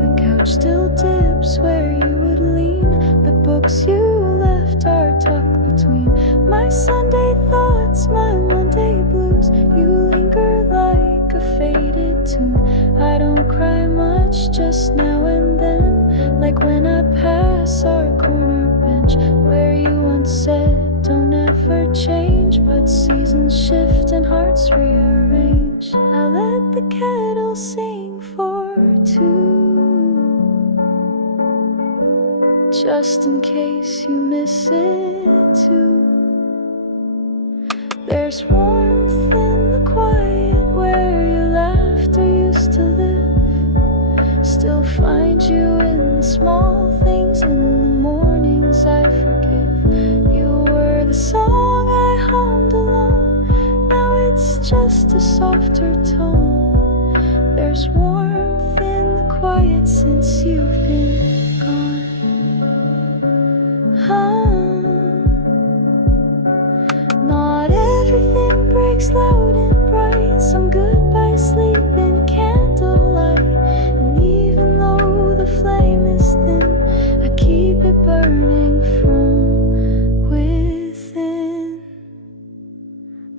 The couch still dips where you would lean. The books you left are tucked between my Sunday thoughts, my Monday blues. You linger like a faded tune. I don't cry much, just now and then, like when I pass our corner bench where you once said, don't ever change. But seasons shift and hearts rearrange. I let the kettle sing for two, just in case you miss it too. There's warmth in the quiet where your laughter used to live. Still find you in the small things. In the mornings I forgive. You were the song I hummed alone. Now it's just a softer tone. There's warmth in the quiet since you've been gone. Not everything breaks loud and bright. Some goodbyes sleep in candlelight. And even though the flame is thin, I keep it burning from within.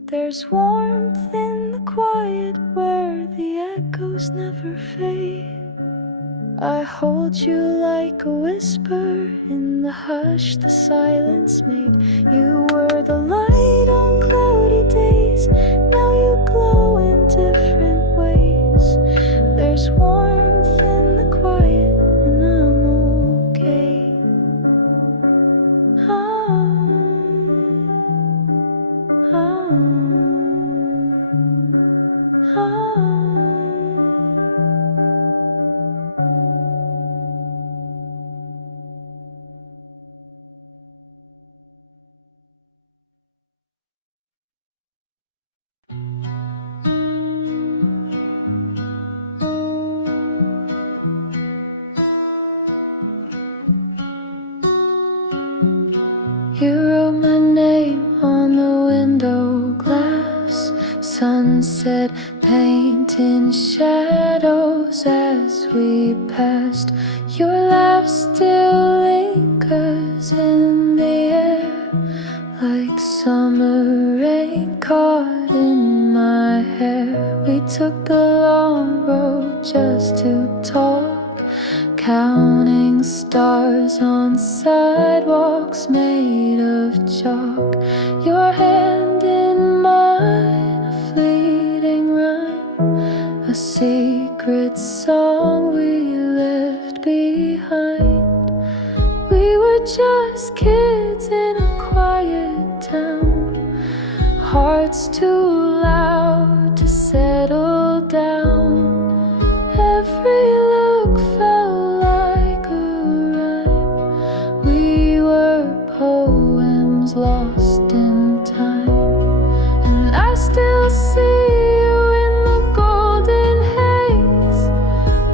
There's warmth in the quiet where the echoes never fade. I hold you like a whisper in the hush the silence made. You were the light on cloudy days. Now you glow in different ways. There's warmth in the quiet and I'm okay. You wrote my name on the window glass. Sunset painting shadows as we passed. Your laugh still lingers in the air, like summer rain caught in my hair. We took the long road just to talk, counting stars on sidewalks made of chalk. Your hand in mine, a fleeting rhyme, a secret song we left behind. We were just kids in a quiet town, hearts too loud to settle down. Every look felt like a rhyme. We were poems lost in time. And I still see you in the golden haze,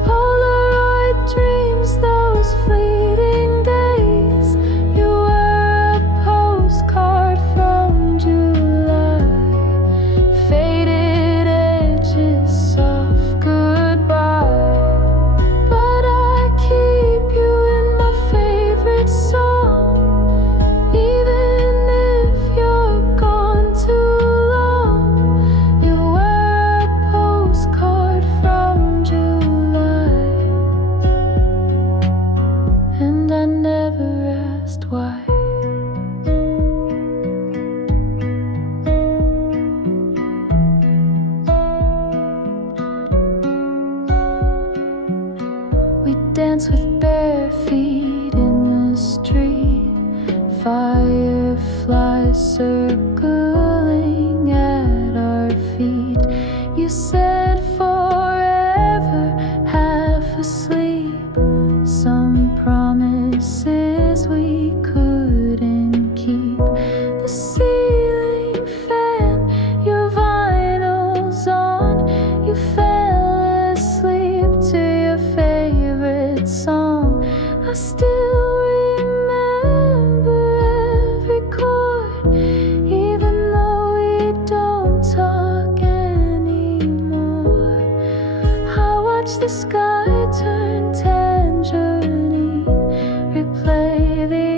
Polaroid dreams, those fleeting days. You were a postcard from July, dance with bare feet in the street. Fireflies circling at our feet. You said forever, half asleep. Some promises we couldn't keep. The ceiling fan, your vinyl's on. You fell asleep to your favorite song. I still remember every chord, even though we don't talk anymore. I watch the sky turn tangerine, replay the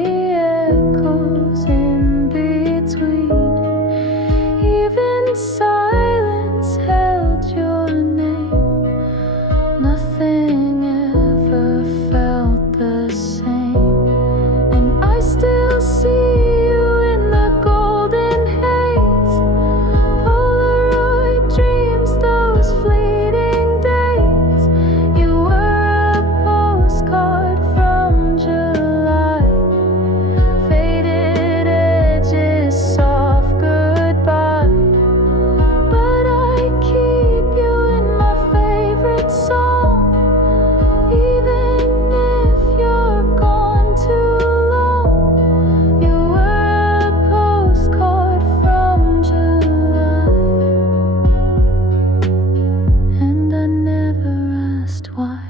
echoes in between. Even silence held your name. Nothing ever felt the same. And I still see you in the golden haze. Polaroid dreams, those fleeting days. You were a postcard from July. Faded edges, soft goodbye. But I keep you in my favorite song. Even if you're gone too long, you were a postcard from July. And I never asked why.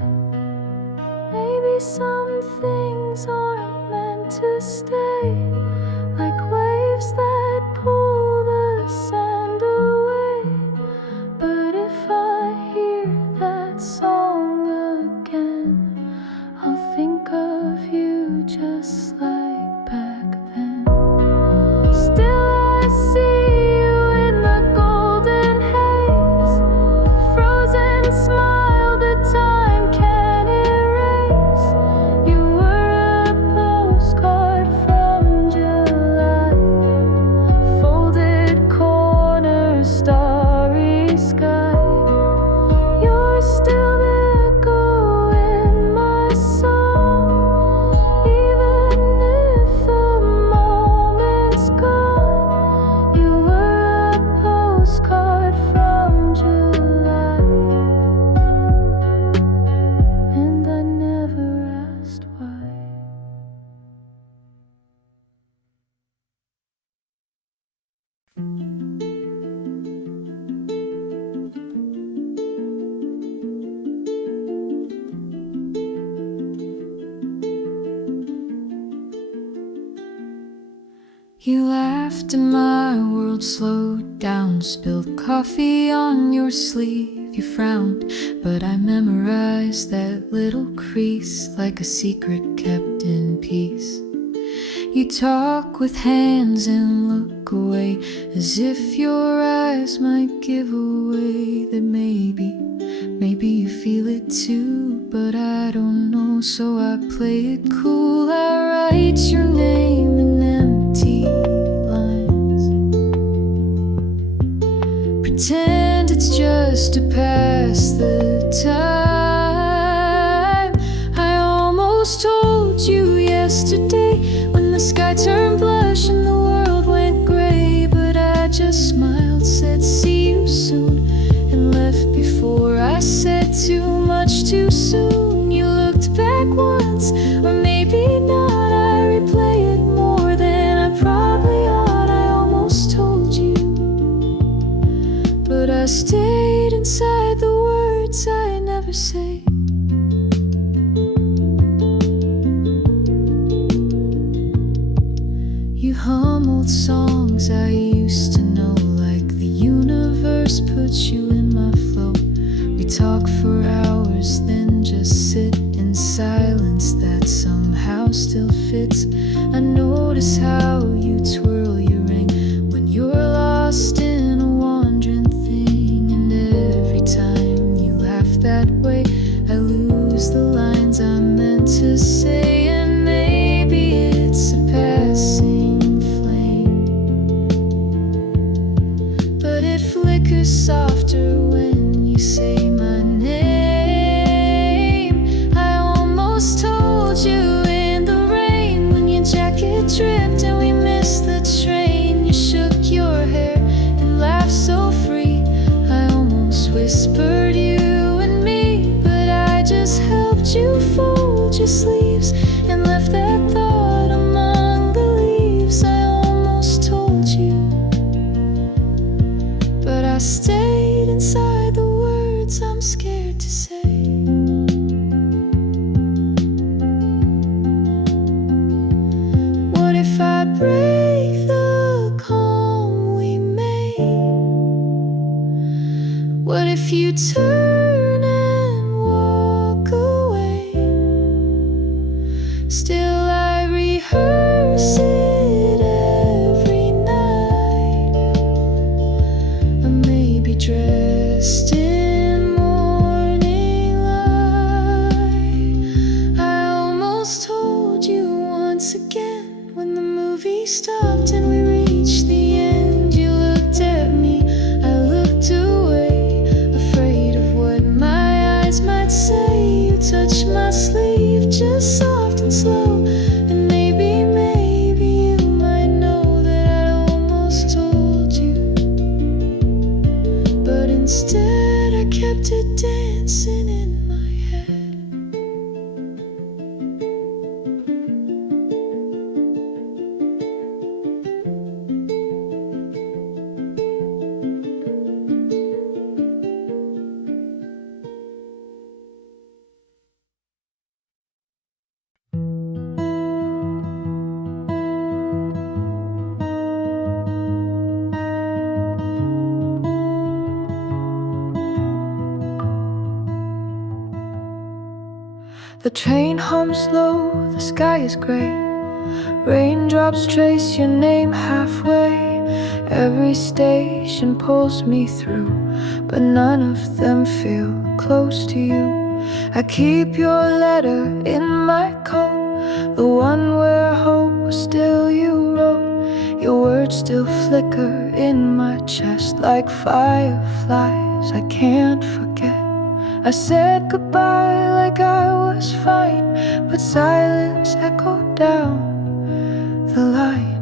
Maybe some things aren't meant to stay, like waves that pull the sand away. But if I hear that song again, I'll think of you just like back then. Still I see you in the golden haze. Frozen smile that time can't erase. You were a postcard from July. Folded corners, starry sky. You're still the echo in my song. Even if the moment's gone, you were a postcard from July. And I never asked why. You laughed and my world slowed down. Spilled coffee on your sleeve. You frowned, but I memorized that little crease like a secret kept in peace. You talk with hands and look away, as if your eyes might give away that maybe you feel it too, but I don't know, so I play it cool. I write your name in empty lines, pretend it's just to pass the time. I almost told you yesterday when the sky turned blush and the world went gray, but I just smiled, said see you soon, and left before I said too much too soon. You looked back once, or maybe not. I replay it more than I probably ought. I almost told you, but I stayed inside the words I never say. You hum old songs I used to know, like the universe put you in my flow. We talk for hours, then just sit in silence that somehow still fits. I notice how you twirl your ring when you're lost in a wandering thing, and every time you laugh that way, I lose the lines I meant to say, and maybe it's a passing flame, but it flickers softer when you say my name. I almost just helped you fold your sleeves and left that thought among the leaves. I almost told you, but I stayed inside the words I'm scared to say. What if I break the calm we made? What if you turn and walk away? Still I rehearse it every night. I may be dressed in morning light. I almost told you once again when the movie stopped and we reached the end. You looked at me, I looked away, afraid of what my eyes might say. You touched my sleeve just soft and slow, and maybe you might know that I almost told you, but instead I kept it dancing in my head. The train hums low, the sky is gray. Raindrops trace your name halfway. Every station pulls me through, but none of them feel close to you. I keep your letter in my coat, the one where hope was still you wrote. Your words still flicker in my chest like fireflies I can't forget. I said goodbye like I was fine, but silence echoed down the line.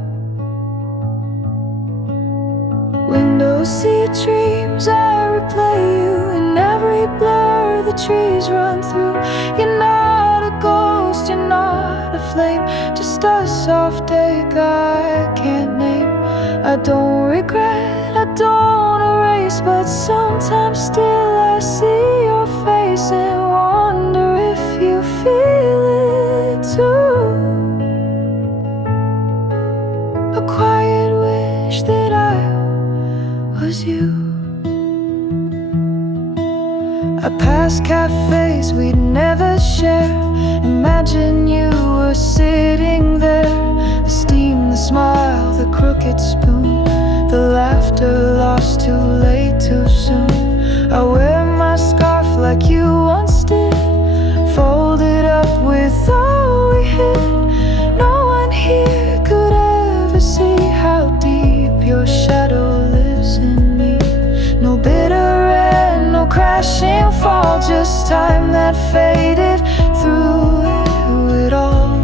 Window seat dreams, I replay you in every blur the trees run through. You're not a ghost, you're not a flame, just a soft ache I can't name. I don't regret, I don't erase, but sometimes still I see your face and wonder if you feel it too. A quiet wish that I was you. I pass cafes we'd never share. Imagine you were sitting there. The steam, the smile, the crooked spoon, the laughter lost too late, too soon. I wear my scarf like you once did, folded up with all we hid. No one here could ever see how deep your shadow lives in me. No bitter end, no crashing fall, just time that faded through it all.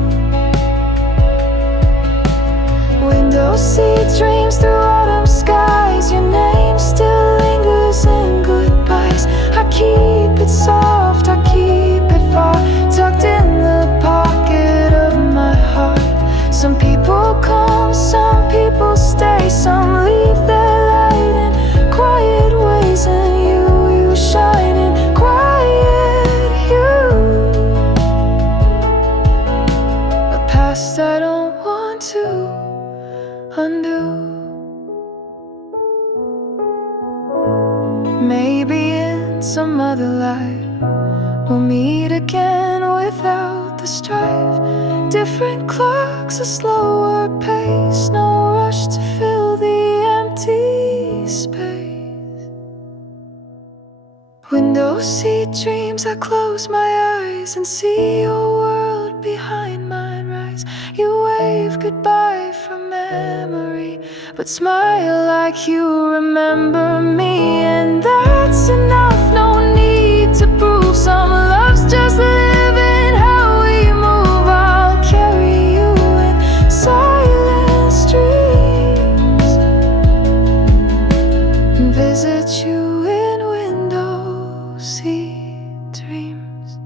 Window seat dreams through autumn skies, your name still lingers in goodbyes. I keep it soft, I keep it far, tucked in the pocket of my heart. Some people come, some people stay, some leave their light in quiet ways, and you shine in quiet you. A past I don't want to undo. Maybe in some other life we'll meet again without the strife. Different clocks, a slower pace, no rush to fill the empty space. Window seat dreams, I close my eyes and see your world behind mine rise. You wave goodbye from memory, but smile like you remember me, and that's enough. No need to prove some love's just living how we move. I'll carry you in silent streets and visit you in window seat dreams.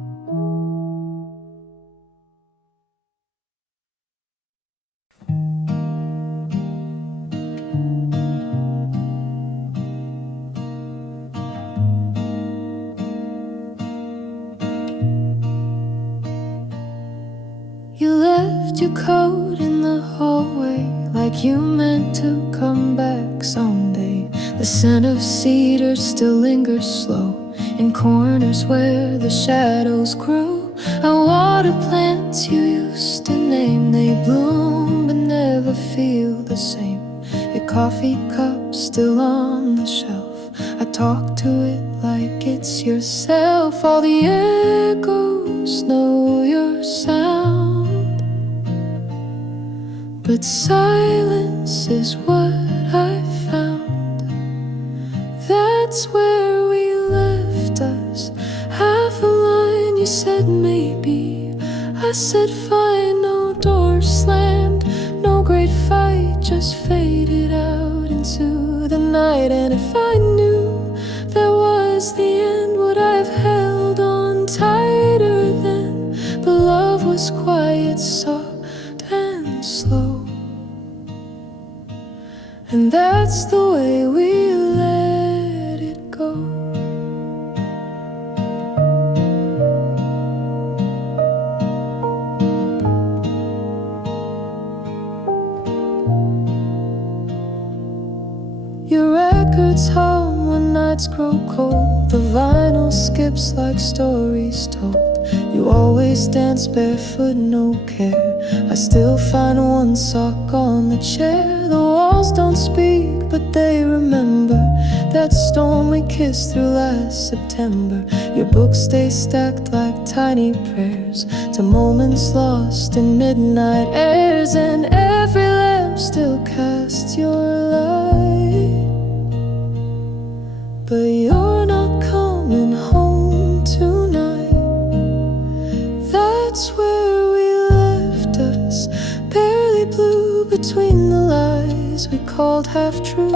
left your coat in the hallway, like you meant to come back someday. The scent of cedar still lingers slow in corners where the shadows grow. I water plants you used to name. They bloom but never feel the same. Your coffee cup still on the shelf. I talk to it like it's yourself. All the echoes know your sound, but silence is what I found. That's where we left us. Half a line, you said maybe. I said fine, no door slammed. No great fight, just faded out into the night. And if I knew that was the end, would I have held on tighter then? But love was quiet, soft and slow, and that's the way we let it go. Your records hum when nights grow cold. The vinyl skips like stories told. You always dance barefoot, no care. I still find one sock on the chair. The walls don't speak, but they remember that storm we kissed through last September. Your books stay stacked like tiny prayers to moments lost in midnight airs. And every lamp still casts your light, but you're not coming home tonight. That's where we left us, barely blue between the lies we called half true.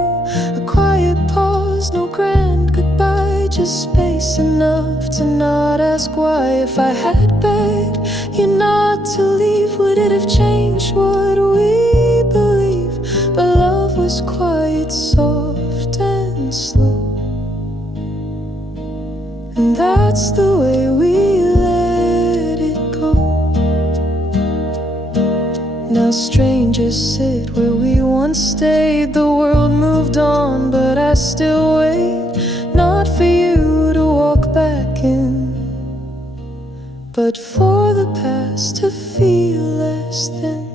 A quiet pause, no grand goodbye, just space enough to not ask why. If I had begged you not to leave, would it have changed what we believe? But love was quiet, soft and slow, and that's the way we let it go. Now strangers sit where we once stayed. The world moved on, but I still wait. Not for you to walk back in, but for the past to feel less than.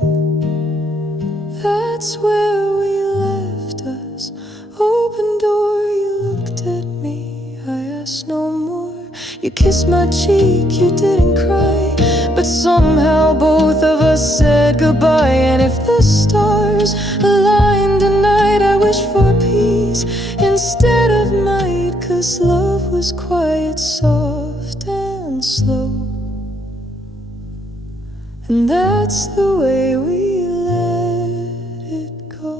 That's where we left us. Open door, you looked at me, I asked no more. You kissed my cheek, you didn't cry, but somehow both of us said goodbye. And if the stars aligned tonight, I wish for peace instead of night, 'cause love was quiet, soft and slow, and that's the way we let it go.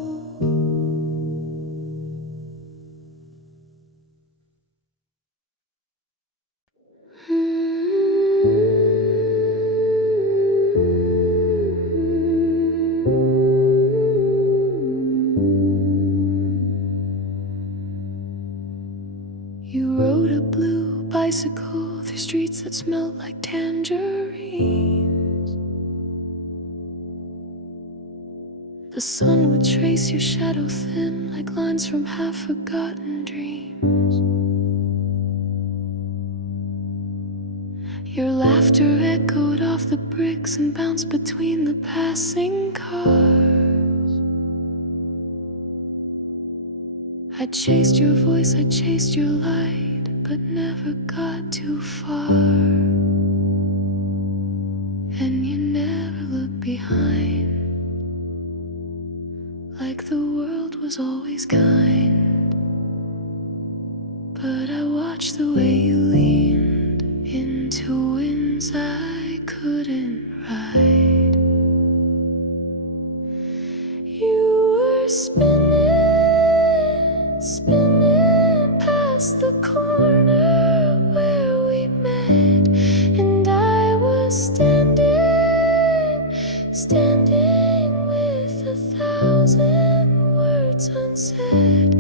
You rode a blue bicycle through streets that smelled like tangerines. The sun would trace your shadow thin like lines from half-forgotten dreams. Your laughter echoed off the bricks and bounced between the passing cars. I chased your voice, I chased your light, but never got too far. And you never looked behind, like the world was always kind. But I watched the way you leaned into winds I couldn't ride. You were spinning past the corner where we met, and I was standing with 1,000 words unsaid.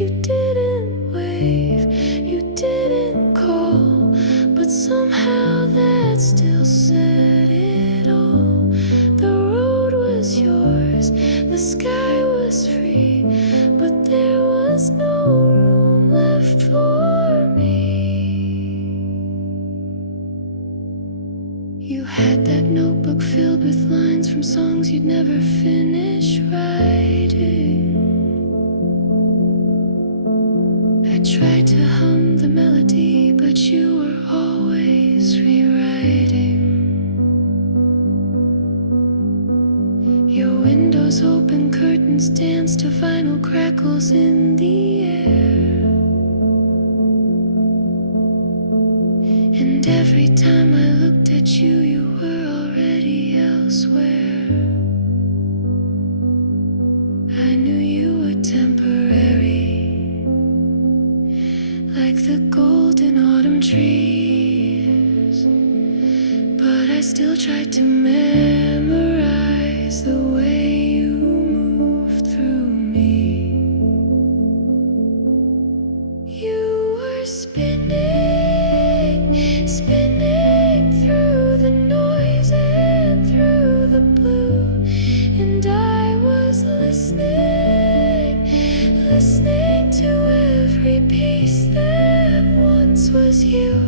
You didn't wave, you didn't call, but somehow that still said it all. The You had that notebook filled with lines from songs you'd never finish writing. I tried to hum the melody, but you were always rewriting. Your windows open, curtains dance to vinyl crackles in the air. And every time I looked at you, you were already elsewhere. I knew you were temporary, like the golden autumn trees. But I still tried to memorize the way you moved through me. You were spinning through the noise and through the blue. And I was listening to every piece that once was you.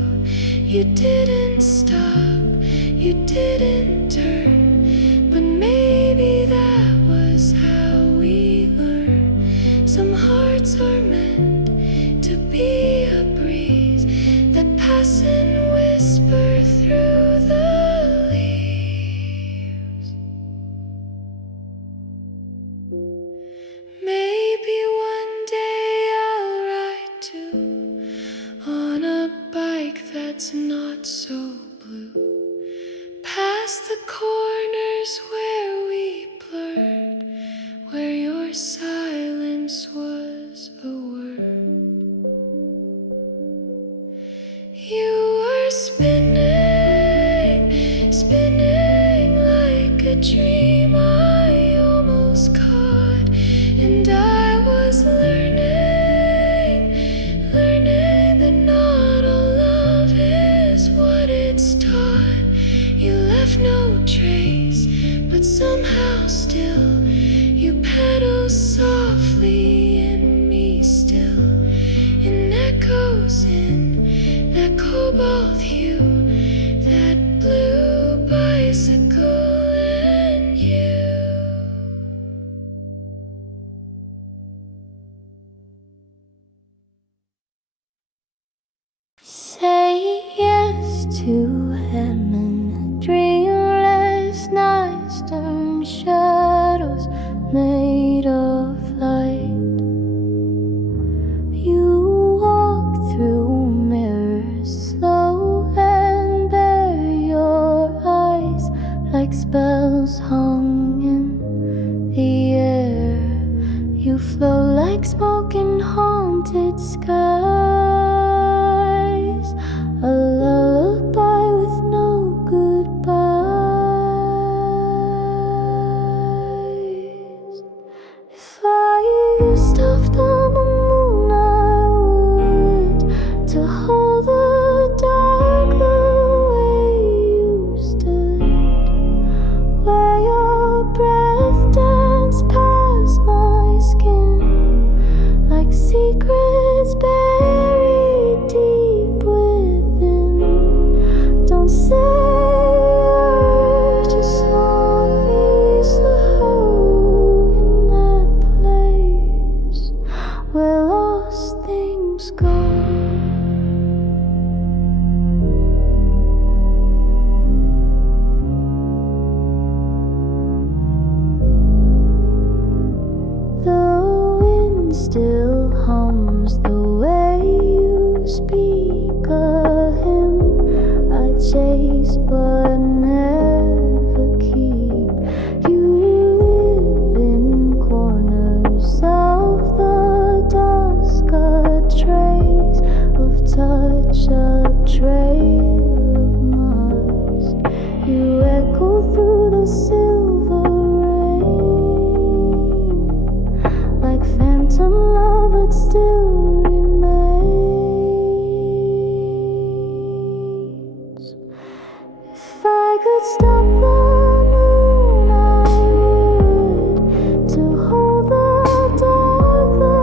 You didn't stop, you didn't turn, but maybe that was how we learn. Some hearts are meant to be a breeze that pass and whisper through the leaves. Maybe one day I'll ride too, on a bike that's not so blue, past the corners where we blurred, where your silence was a word. You were spinning like a dream I almost caught. And I was learning that not all love is what it's taught. You left no trace, but somehow still you pedal softly in me still, in echoes in that cobalt hue, that blue bicycle and you. Say yes to heaven, dreamless nights turn shadows made of light. You walk through mirrors slow and bare your eyes like spells hung in the air. You flow like smoke in haunted skies, a lullaby with no goodbyes. If I stopped on the moon, I would, to hold the dark the way you stood, where your breath danced past my skin, like secrets buried deep within. Don't say a word, just hold me slow in that place where lost things go. The wind still hums the way you speak a hymn I chase but never keep. You live in corners of the dusk, a trace of touch, a trail of Mars. You echo through the silver rain, like phantom love that still remains. If I could stop the moon, I would, to hold the dark the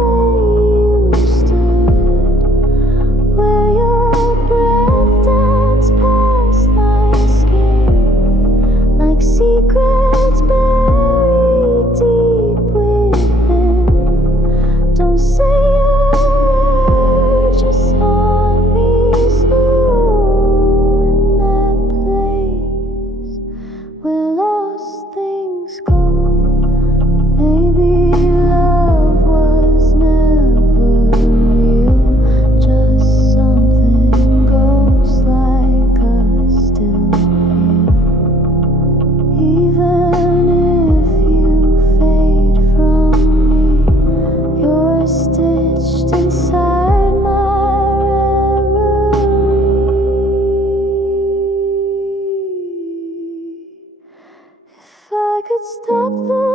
way you stood, where your breath danced past my skin. could stop the